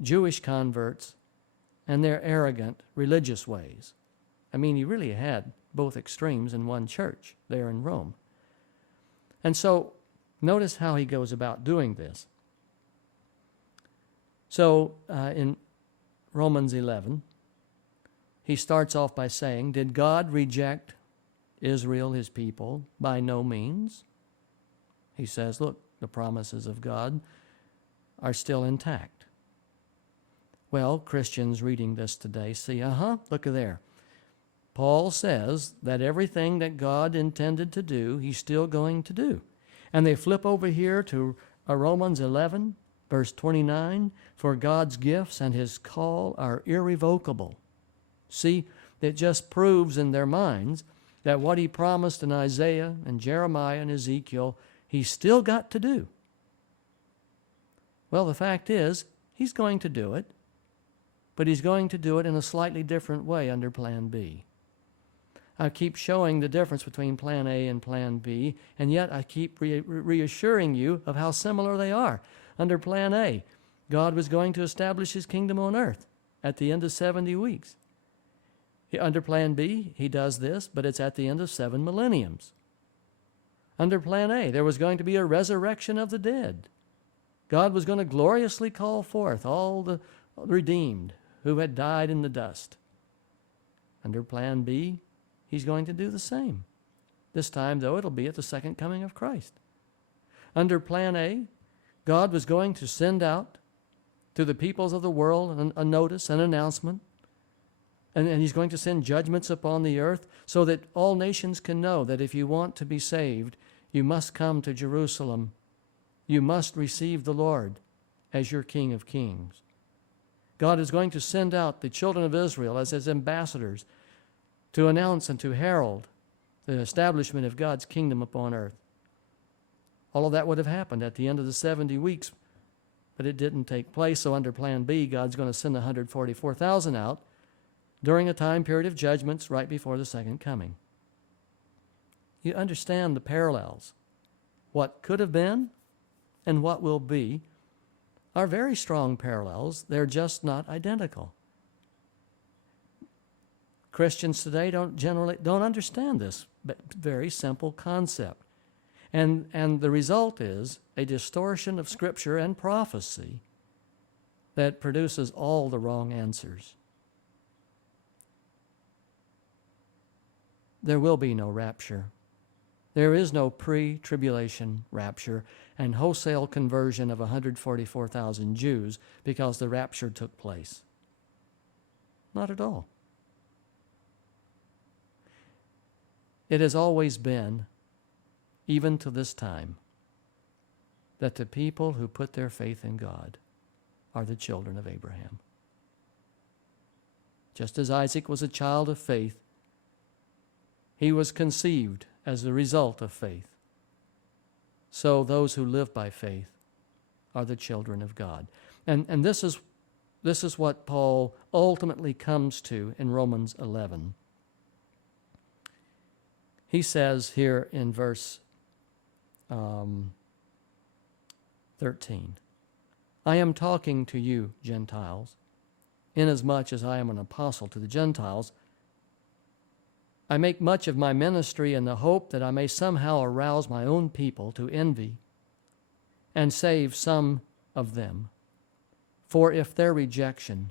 Jewish converts and their arrogant religious ways. I mean, he really had both extremes in one church there in Rome. And so, notice how he goes about doing this. So, in Romans 11, he starts off by saying, did God reject Israel, his people? By no means. He says, look, the promises of God are still intact. Well, Christians reading this today see, look at there. Paul says that everything that God intended to do, he's still going to do. And they flip over here to Romans 11, verse 29, for God's gifts and his call are irrevocable. See, it just proves in their minds that what he promised in Isaiah and Jeremiah and Ezekiel, he's still got to do. Well, the fact is, he's going to do it, but he's going to do it in a slightly different way under Plan B. I keep showing the difference between Plan A and Plan B, and yet I keep reassuring you of how similar they are. Under Plan A, God was going to establish his kingdom on earth at the end of 70 weeks. Under Plan B, he does this, but it's at the end of 7 millenniums. Under Plan A, there was going to be a resurrection of the dead. God was going to gloriously call forth all the redeemed who had died in the dust. Under Plan B, he's going to do the same. This time, though, it'll be at the second coming of Christ. Under Plan A, God was going to send out to the peoples of the world a notice, an announcement, and he's going to send judgments upon the earth so that all nations can know that if you want to be saved, you must come to Jerusalem. You must receive the Lord as your King of Kings. God is going to send out the children of Israel as his ambassadors to announce and to herald the establishment of God's kingdom upon earth. All of that would have happened at the end of the 70 weeks, but it didn't take place. So under Plan B, God's going to send 144,000 out during a time period of judgments right before the second coming. You understand the parallels. What could have been and what will be are very strong parallels. They're just not identical. Christians today don't understand this very simple concept. And the result is a distortion of Scripture and prophecy that produces all the wrong answers. There will be no rapture. There is no pre-tribulation rapture and wholesale conversion of 144,000 Jews because the rapture took place. Not at all. It has always been, even to this time, that the people who put their faith in God are the children of Abraham. Just as Isaac was a child of faith, he was conceived as a result of faith. So those who live by faith are the children of God. And this is what Paul ultimately comes to in Romans 11. He says here in verse 13, I am talking to you, Gentiles, inasmuch as I am an apostle to the Gentiles. I make much of my ministry in the hope that I may somehow arouse my own people to envy and save some of them. For if their rejection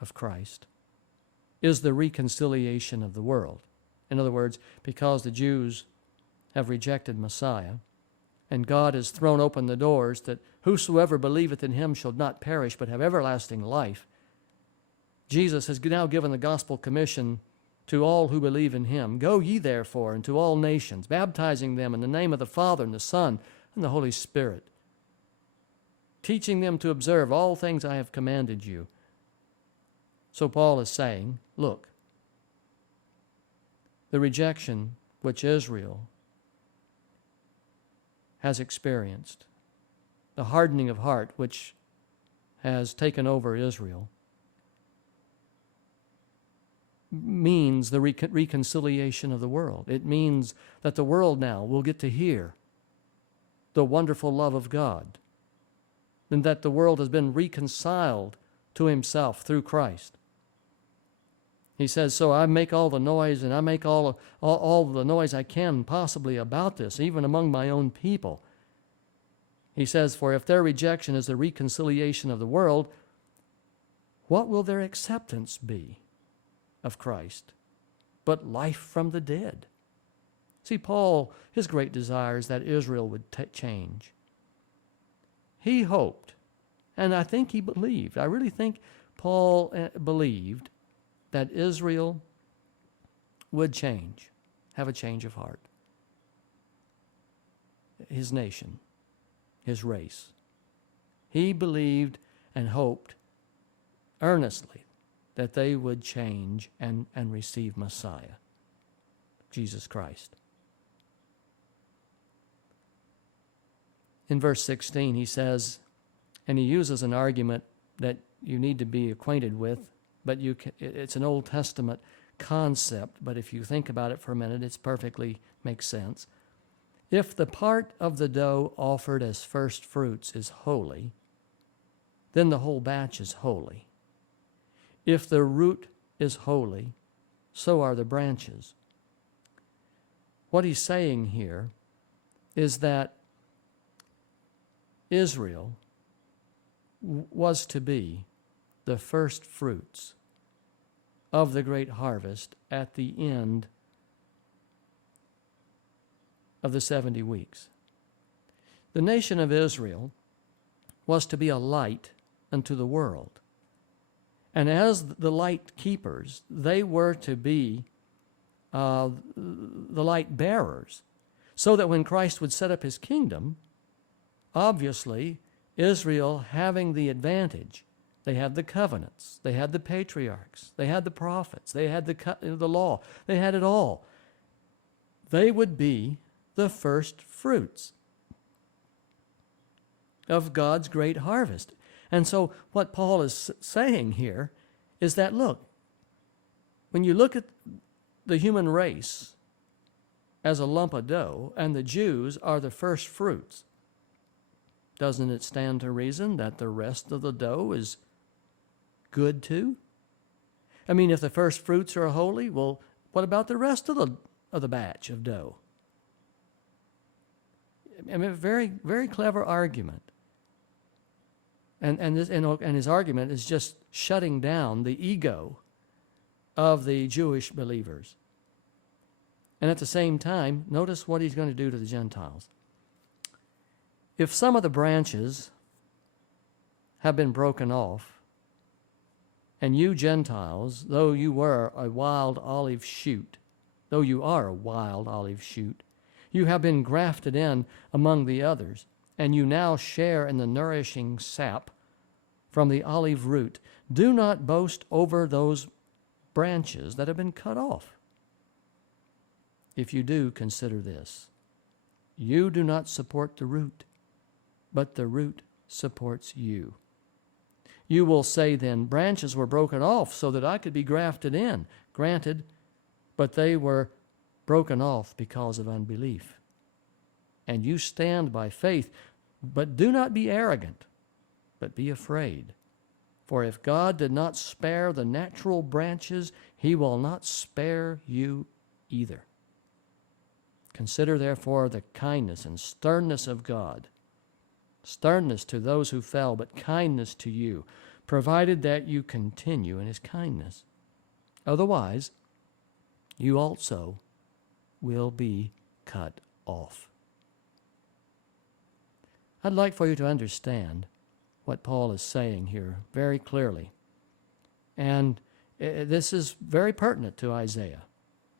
of Christ is the reconciliation of the world, in other words, because the Jews have rejected Messiah, and God has thrown open the doors that whosoever believeth in him shall not perish but have everlasting life, Jesus has now given the gospel commission to all who believe in him. Go ye therefore into all nations, baptizing them in the name of the Father and the Son and the Holy Spirit, teaching them to observe all things I have commanded you. So Paul is saying, look, the rejection which Israel has experienced, the hardening of heart which has taken over Israel, means the reconciliation of the world. It means that the world now will get to hear the wonderful love of God, and that the world has been reconciled to himself through Christ. He says, so I make all the noise, and I make all the noise I can possibly about this, even among my own people. He says, for if their rejection is the reconciliation of the world, what will their acceptance be of Christ but life from the dead? See, Paul, his great desire is that Israel would change. He hoped, and I think he believed, I really think Paul believed that Israel would change, have a change of heart. His nation, his race. He believed and hoped earnestly that they would change and receive Messiah, Jesus Christ. In verse 16, he says, and he uses an argument that you need to be acquainted with, but it's an Old Testament concept, but if you think about it for a minute, it perfectly makes sense. If the part of the dough offered as first fruits is holy, then the whole batch is holy. If the root is holy, so are the branches. What he's saying here is that Israel was to be the first fruits of the great harvest at the end of the 70 weeks. The nation of Israel was to be a light unto the world. And as the light keepers, they were to be the light bearers, so that when Christ would set up his kingdom, obviously, Israel having the advantage, they had the covenants, they had the patriarchs, they had the prophets, they had the law, they had it all. They would be the first fruits of God's great harvest. And so what Paul is saying here is that, look, when you look at the human race as a lump of dough, and the Jews are the first fruits, doesn't it stand to reason that the rest of the dough is good too? I mean, if the first fruits are holy, well, what about the rest of the batch of dough? I mean, very, very clever argument. And his argument is just shutting down the ego of the Jewish believers. And at the same time, notice what he's going to do to the Gentiles. If some of the branches have been broken off, and you Gentiles, though you are a wild olive shoot, you have been grafted in among the others, and you now share in the nourishing sap from the olive root. Do not boast over those branches that have been cut off. If you do, consider this. You do not support the root, but the root supports you. You will say then, branches were broken off so that I could be grafted in. Granted, but they were broken off because of unbelief. And you stand by faith, but do not be arrogant, but be afraid. For if God did not spare the natural branches, he will not spare you either. Consider therefore the kindness and sternness of God. Sternness to those who fell, but kindness to you, provided that you continue in his kindness. Otherwise, you also will be cut off. I'd like for you to understand what Paul is saying here very clearly. And this is very pertinent to Isaiah,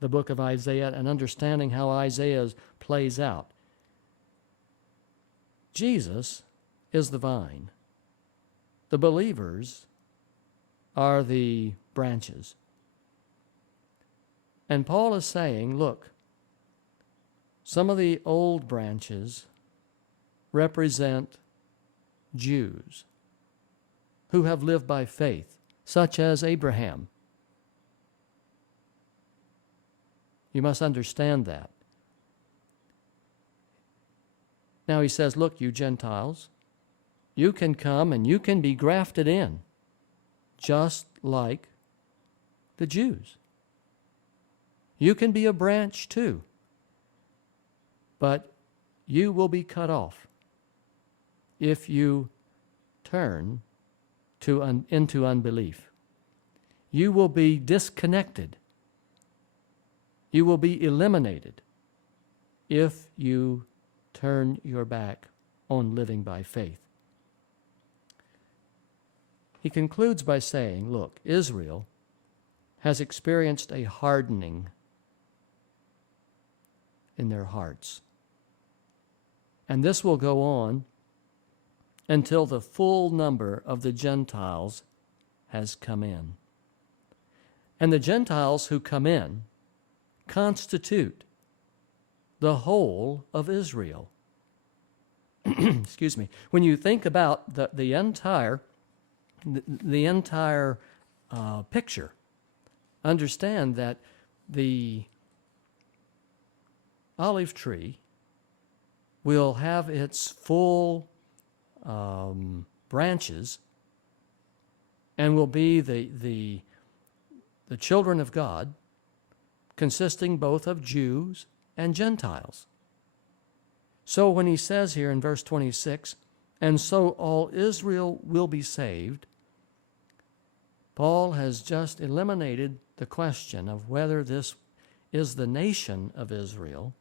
the book of Isaiah, and understanding how Isaiah plays out. Jesus is the vine. The believers are the branches. And Paul is saying, look, some of the old branches represent Jews who have lived by faith, such as Abraham. You must understand that. Now he says, look, you Gentiles, you can come and you can be grafted in, just like the Jews. You can be a branch too, but you will be cut off if you turn into unbelief. You will be disconnected. You will be eliminated if you turn your back on living by faith. He concludes by saying, look, Israel has experienced a hardening in their hearts. And this will go on until the full number of the Gentiles has come in. And the Gentiles who come in constitute the whole of Israel. Excuse me. When you think about the entire picture, understand that the olive tree will have its full branches and will be the children of God, consisting both of Jews and Gentiles. So when he says here in verse 26, and so all Israel will be saved, Paul has just eliminated the question of whether this is the nation of Israel,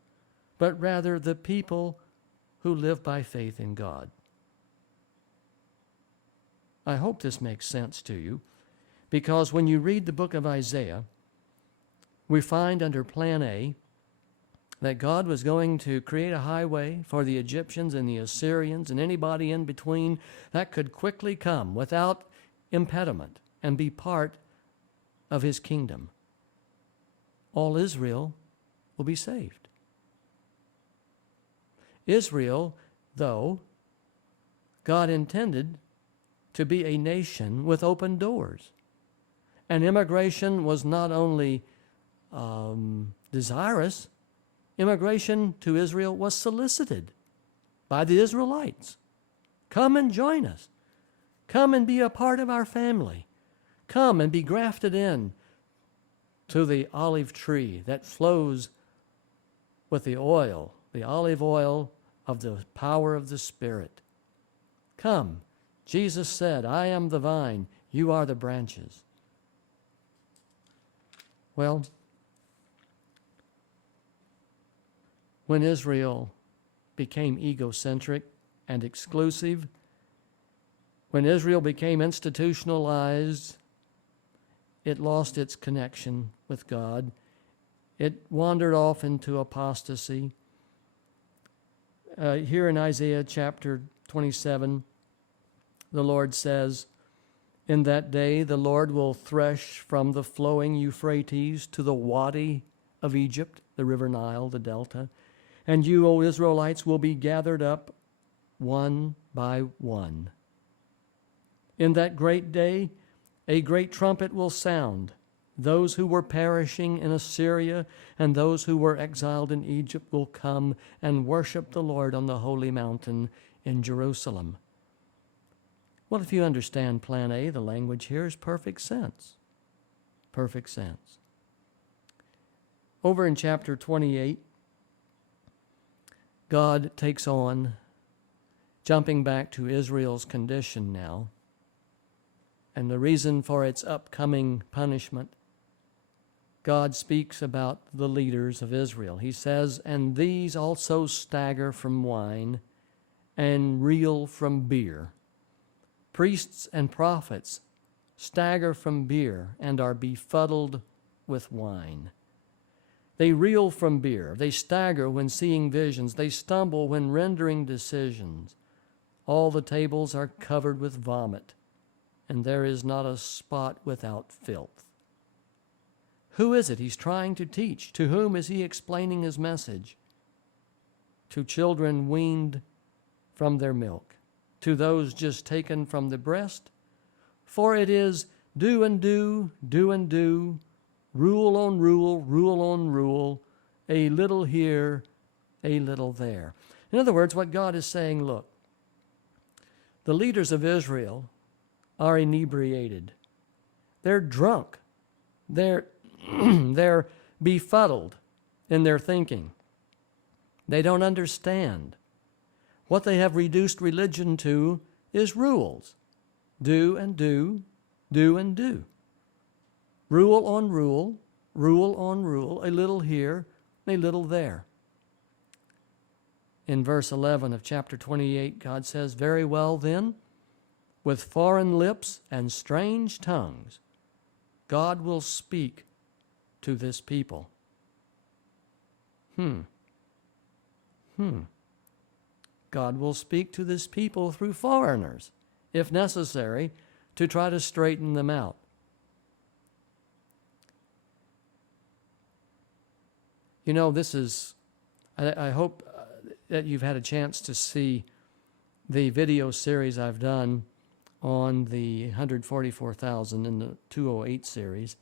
but rather the people who live by faith in God. I hope this makes sense to you, because when you read the book of Isaiah, we find under Plan A that God was going to create a highway for the Egyptians and the Assyrians and anybody in between that could quickly come without impediment and be part of his kingdom. All Israel will be saved. Israel, though, God intended to be a nation with open doors. And immigration was not only desirous, immigration to Israel was solicited by the Israelites. Come and join us. Come and be a part of our family. Come and be grafted in to the olive tree that flows with the oil, the olive oil of the power of the Spirit. Come. Jesus said, I am the vine, you are the branches. Well, when Israel became egocentric and exclusive, when Israel became institutionalized, it lost its connection with God. It wandered off into apostasy. Here in Isaiah chapter 27, the Lord says, in that day the Lord will thresh from the flowing Euphrates to the Wadi of Egypt, the river Nile, the delta, and you, O Israelites, will be gathered up one by one. In that great day, a great trumpet will sound. Those who were perishing in Assyria and those who were exiled in Egypt will come and worship the Lord on the holy mountain in Jerusalem. Well, if you understand Plan A, the language here is perfect sense. Perfect sense. Over in chapter 28, God takes on, jumping back to Israel's condition now, and the reason for its upcoming punishment. God speaks about the leaders of Israel. He says, and these also stagger from wine and reel from beer. Priests and prophets stagger from beer and are befuddled with wine. They reel from beer. They stagger when seeing visions. They stumble when rendering decisions. All the tables are covered with vomit, and there is not a spot without filth. Who is it he's trying to teach? To whom is he explaining his message? To children weaned from their milk, to those just taken from the breast? For it is do and do, do and do, rule on rule, rule on rule, a little here, a little there. In other words, what God is saying, look, the leaders of Israel are inebriated. They're drunk. They're befuddled in their thinking. They don't understand. What they have reduced religion to is rules. Do and do, do and do. Rule on rule, rule on rule, a little here, a little there. In verse 11 of chapter 28, God says, very well then, with foreign lips and strange tongues, God will speak to this people. God will speak to this people through foreigners, if necessary, to try to straighten them out. You know, I hope that you've had a chance to see the video series I've done on the 144,000 in the 208 series.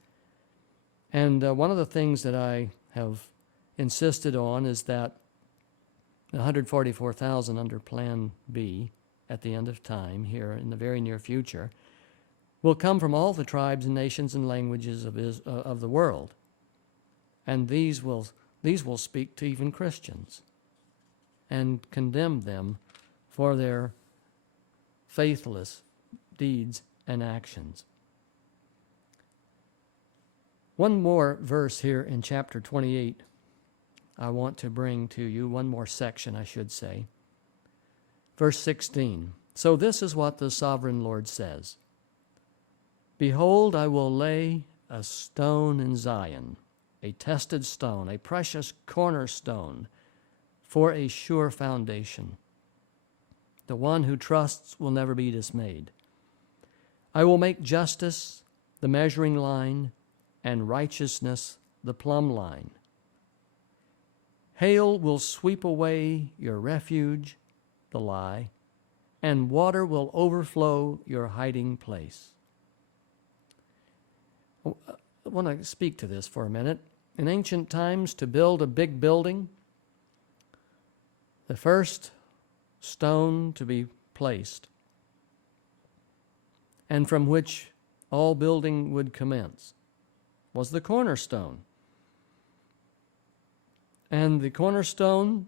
And one of the things that I have insisted on is that the 144,000 under Plan B at the end of time, here in the very near future, will come from all the tribes and nations and languages of the world. And these will speak to even Christians and condemn them for their faithless deeds and actions. One more verse here in chapter 28 I want to bring to you, one more section, I should say. Verse 16. So this is what the sovereign Lord says. Behold, I will lay a stone in Zion, a tested stone, a precious cornerstone for a sure foundation. The one who trusts will never be dismayed. I will make justice the measuring line and righteousness the plumb line. Hail will sweep away your refuge, the lie, and water will overflow your hiding place. I want to speak to this for a minute. In ancient times, to build a big building, the first stone to be placed, and from which all building would commence, was the cornerstone. And the cornerstone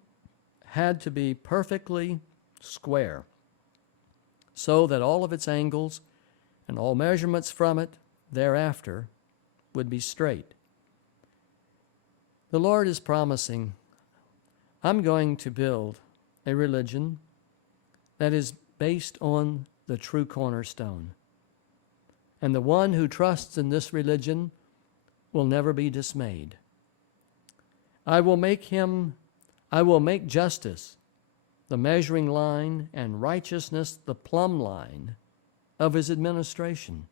had to be perfectly square, so that all of its angles and all measurements from it thereafter would be straight. The Lord is promising, I'm going to build a religion that is based on the true cornerstone. And the one who trusts in this religion will never be dismayed. I will make justice the measuring line and righteousness the plumb line of his administration.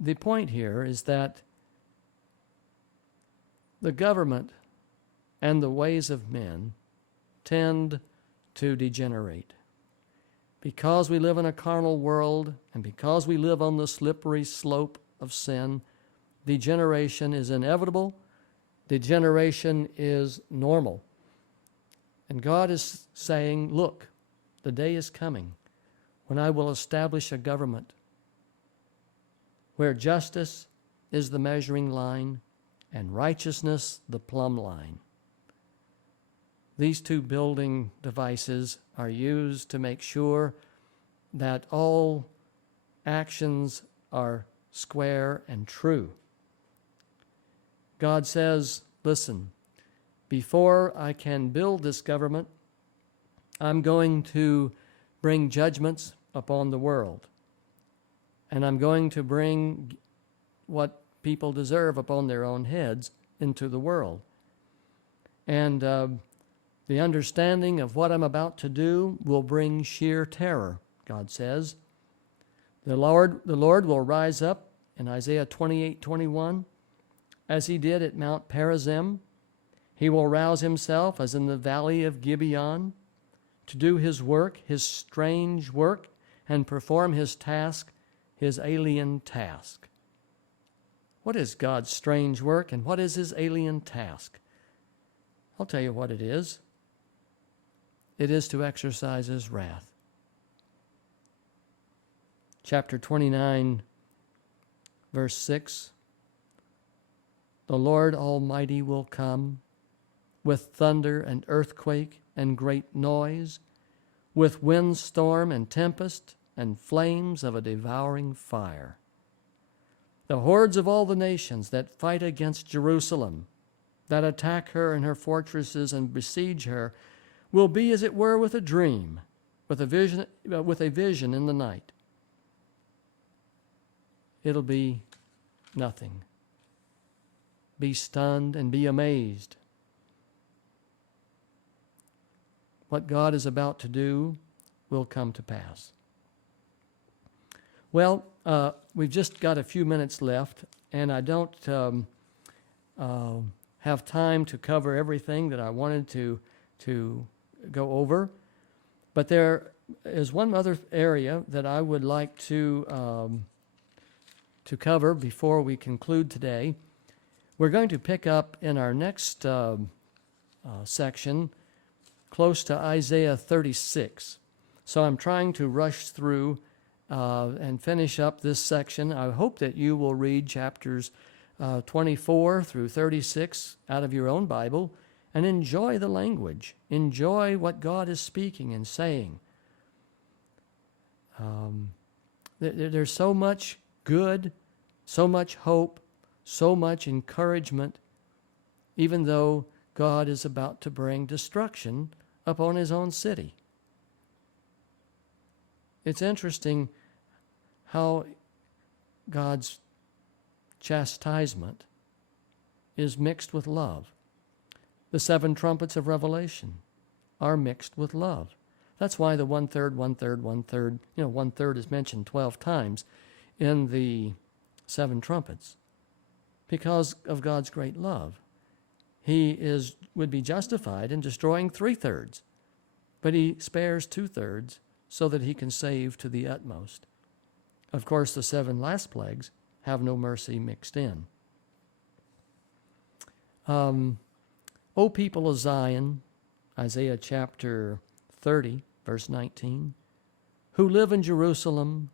The point here is that the government and the ways of men tend to degenerate. Because we live in a carnal world and because we live on the slippery slope of sin, degeneration is inevitable. Degeneration is normal. And God is saying, look, the day is coming when I will establish a government where justice is the measuring line and righteousness the plumb line. These two building devices are used to make sure that all actions are square and true. God says, listen, before I can build this government, I'm going to bring judgments upon the world. And I'm going to bring what people deserve upon their own heads into the world. And the understanding of what I'm about to do will bring sheer terror, God says. The Lord will rise up in Isaiah 28:21, as he did at Mount Perazim. He will rouse himself as in the valley of Gibeon to do his work, his strange work, and perform his task, his alien task. What is God's strange work and what is his alien task? I'll tell you what it is. It is to exercise his wrath. Chapter 29, verse 6. The Lord Almighty will come with thunder and earthquake and great noise, with windstorm and tempest and flames of a devouring fire. The hordes of all the nations that fight against Jerusalem, that attack her and her fortresses and besiege her, will be as it were with a dream, with a vision in the night. It'll be nothing. Be stunned and be amazed. what God is about to do will come to pass. Well, we've just got a few minutes left, and I don't have time to cover everything that I wanted to go over. But there is one other area that I would like to cover before we conclude today. We're going to pick up in our next section close to Isaiah 36. So I'm trying to rush through and finish up this section. I hope that you will read chapters 24 through 36 out of your own Bible and enjoy the language. Enjoy what God is speaking and saying. There's so much good, so much hope, so much encouragement, even though God is about to bring destruction upon his own city. It's interesting how God's chastisement is mixed with love. The 7 trumpets of Revelation are mixed with love. That's why the 1/3, 1/3, 1/3, 1/3 is mentioned 12 times in the 7 trumpets because of God's great love. He would be justified in destroying 3/3, but he spares 2/3 so that he can save to the utmost. Of course, the 7 last plagues have no mercy mixed in. O people of Zion, Isaiah chapter 30, verse 19, who live in Jerusalem,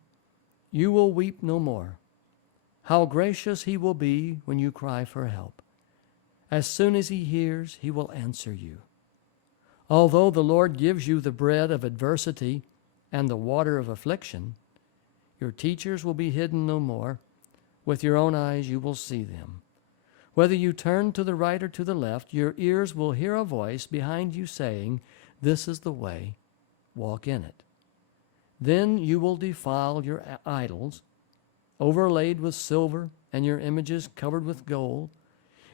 you will weep no more. How gracious he will be when you cry for help. As soon as he hears, he will answer you. Although the Lord gives you the bread of adversity and the water of affliction, your teachers will be hidden no more. With your own eyes you will see them. Whether you turn to the right or to the left, your ears will hear a voice behind you saying, "This is the way, walk in it." Then you will defile your idols, overlaid with silver, and your images covered with gold.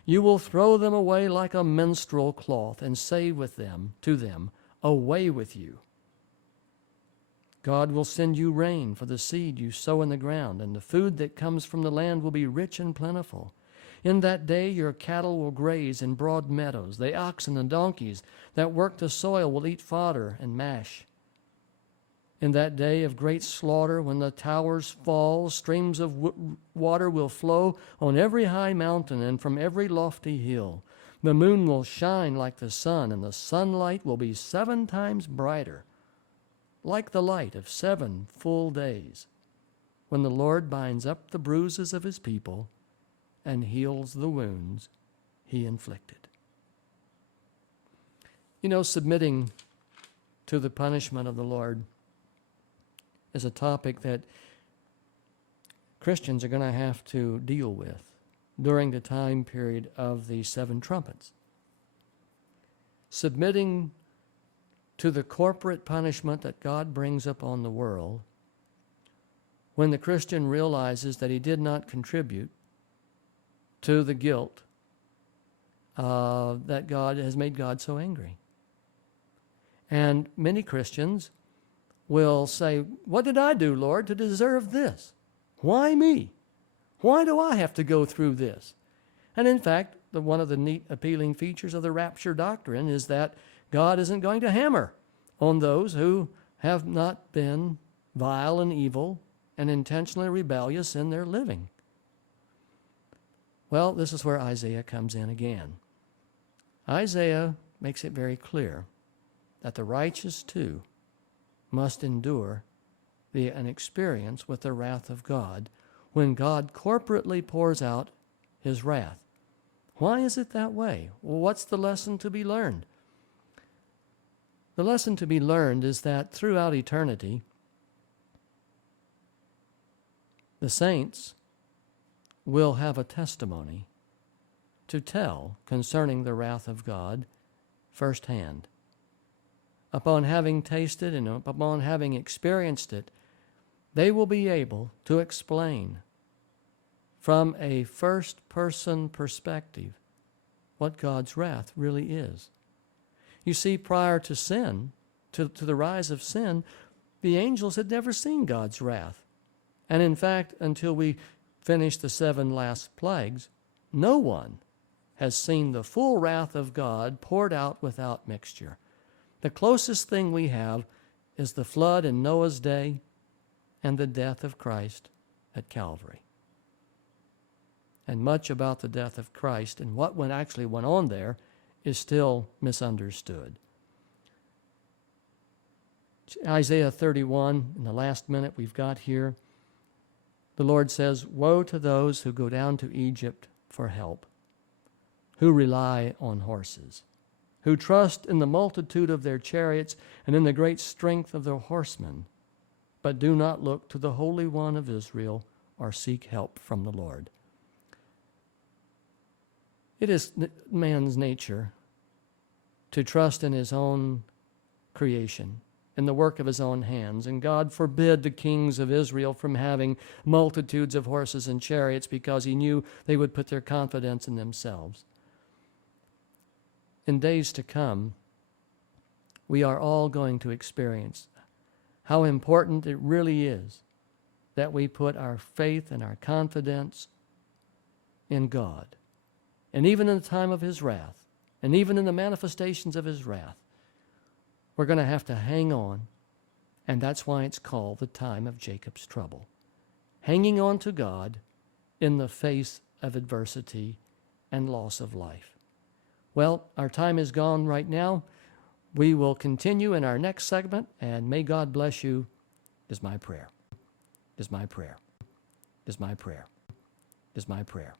You will throw them away like a menstrual cloth and say to them, "Away with you." God will send you rain for the seed you sow in the ground, and the food that comes from the land will be rich and plentiful. In that day your cattle will graze in broad meadows. The oxen and donkeys that work the soil will eat fodder and mash. In that day of great slaughter, when the towers fall, streams of water will flow on every high mountain and from every lofty hill. The moon will shine like the sun, and the sunlight will be 7 times brighter, like the light of 7 full days, when the Lord binds up the bruises of his people and heals the wounds he inflicted. Submitting to the punishment of the Lord is a topic that Christians are going to have to deal with during the time period of the 7 trumpets. Submitting to the corporate punishment that God brings upon the world when the Christian realizes that he did not contribute to the guilt that God has made God so angry. And many Christians will say, "What did I do, Lord, to deserve this? Why me? Why do I have to go through this?" And in fact, one of the neat, appealing features of the rapture doctrine is that God isn't going to hammer on those who have not been vile and evil and intentionally rebellious in their living. Well, this is where Isaiah comes in again. Isaiah makes it very clear that the righteous too must endure an experience with the wrath of God when God corporately pours out his wrath. Why is it that way? Well, what's the lesson to be learned? The lesson to be learned is that throughout eternity, the saints will have a testimony to tell concerning the wrath of God firsthand. Upon having tasted and upon having experienced it, they will be able to explain from a first-person perspective what God's wrath really is. You see, prior to sin, to the rise of sin, the angels had never seen God's wrath. And in fact, until we finish the 7 last plagues, no one has seen the full wrath of God poured out without mixture. The closest thing we have is the flood in Noah's day and the death of Christ at Calvary. And much about the death of Christ and what actually went on there is still misunderstood. Isaiah 31, in the last minute we've got here, the Lord says, "Woe to those who go down to Egypt for help, who rely on horses, who trust in the multitude of their chariots and in the great strength of their horsemen, but do not look to the Holy One of Israel or seek help from the Lord." It is man's nature to trust in his own creation, in the work of his own hands. And God forbid the kings of Israel from having multitudes of horses and chariots, because he knew they would put their confidence in themselves. In days to come, we are all going to experience how important it really is that we put our faith and our confidence in God. And even in the time of his wrath, and even in the manifestations of his wrath, we're going to have to hang on, and that's why it's called the time of Jacob's trouble. Hanging on to God in the face of adversity and loss of life. Well, our time is gone right now. We will continue in our next segment, and may God bless you, is my prayer. Is my prayer. Is my prayer. Is my prayer.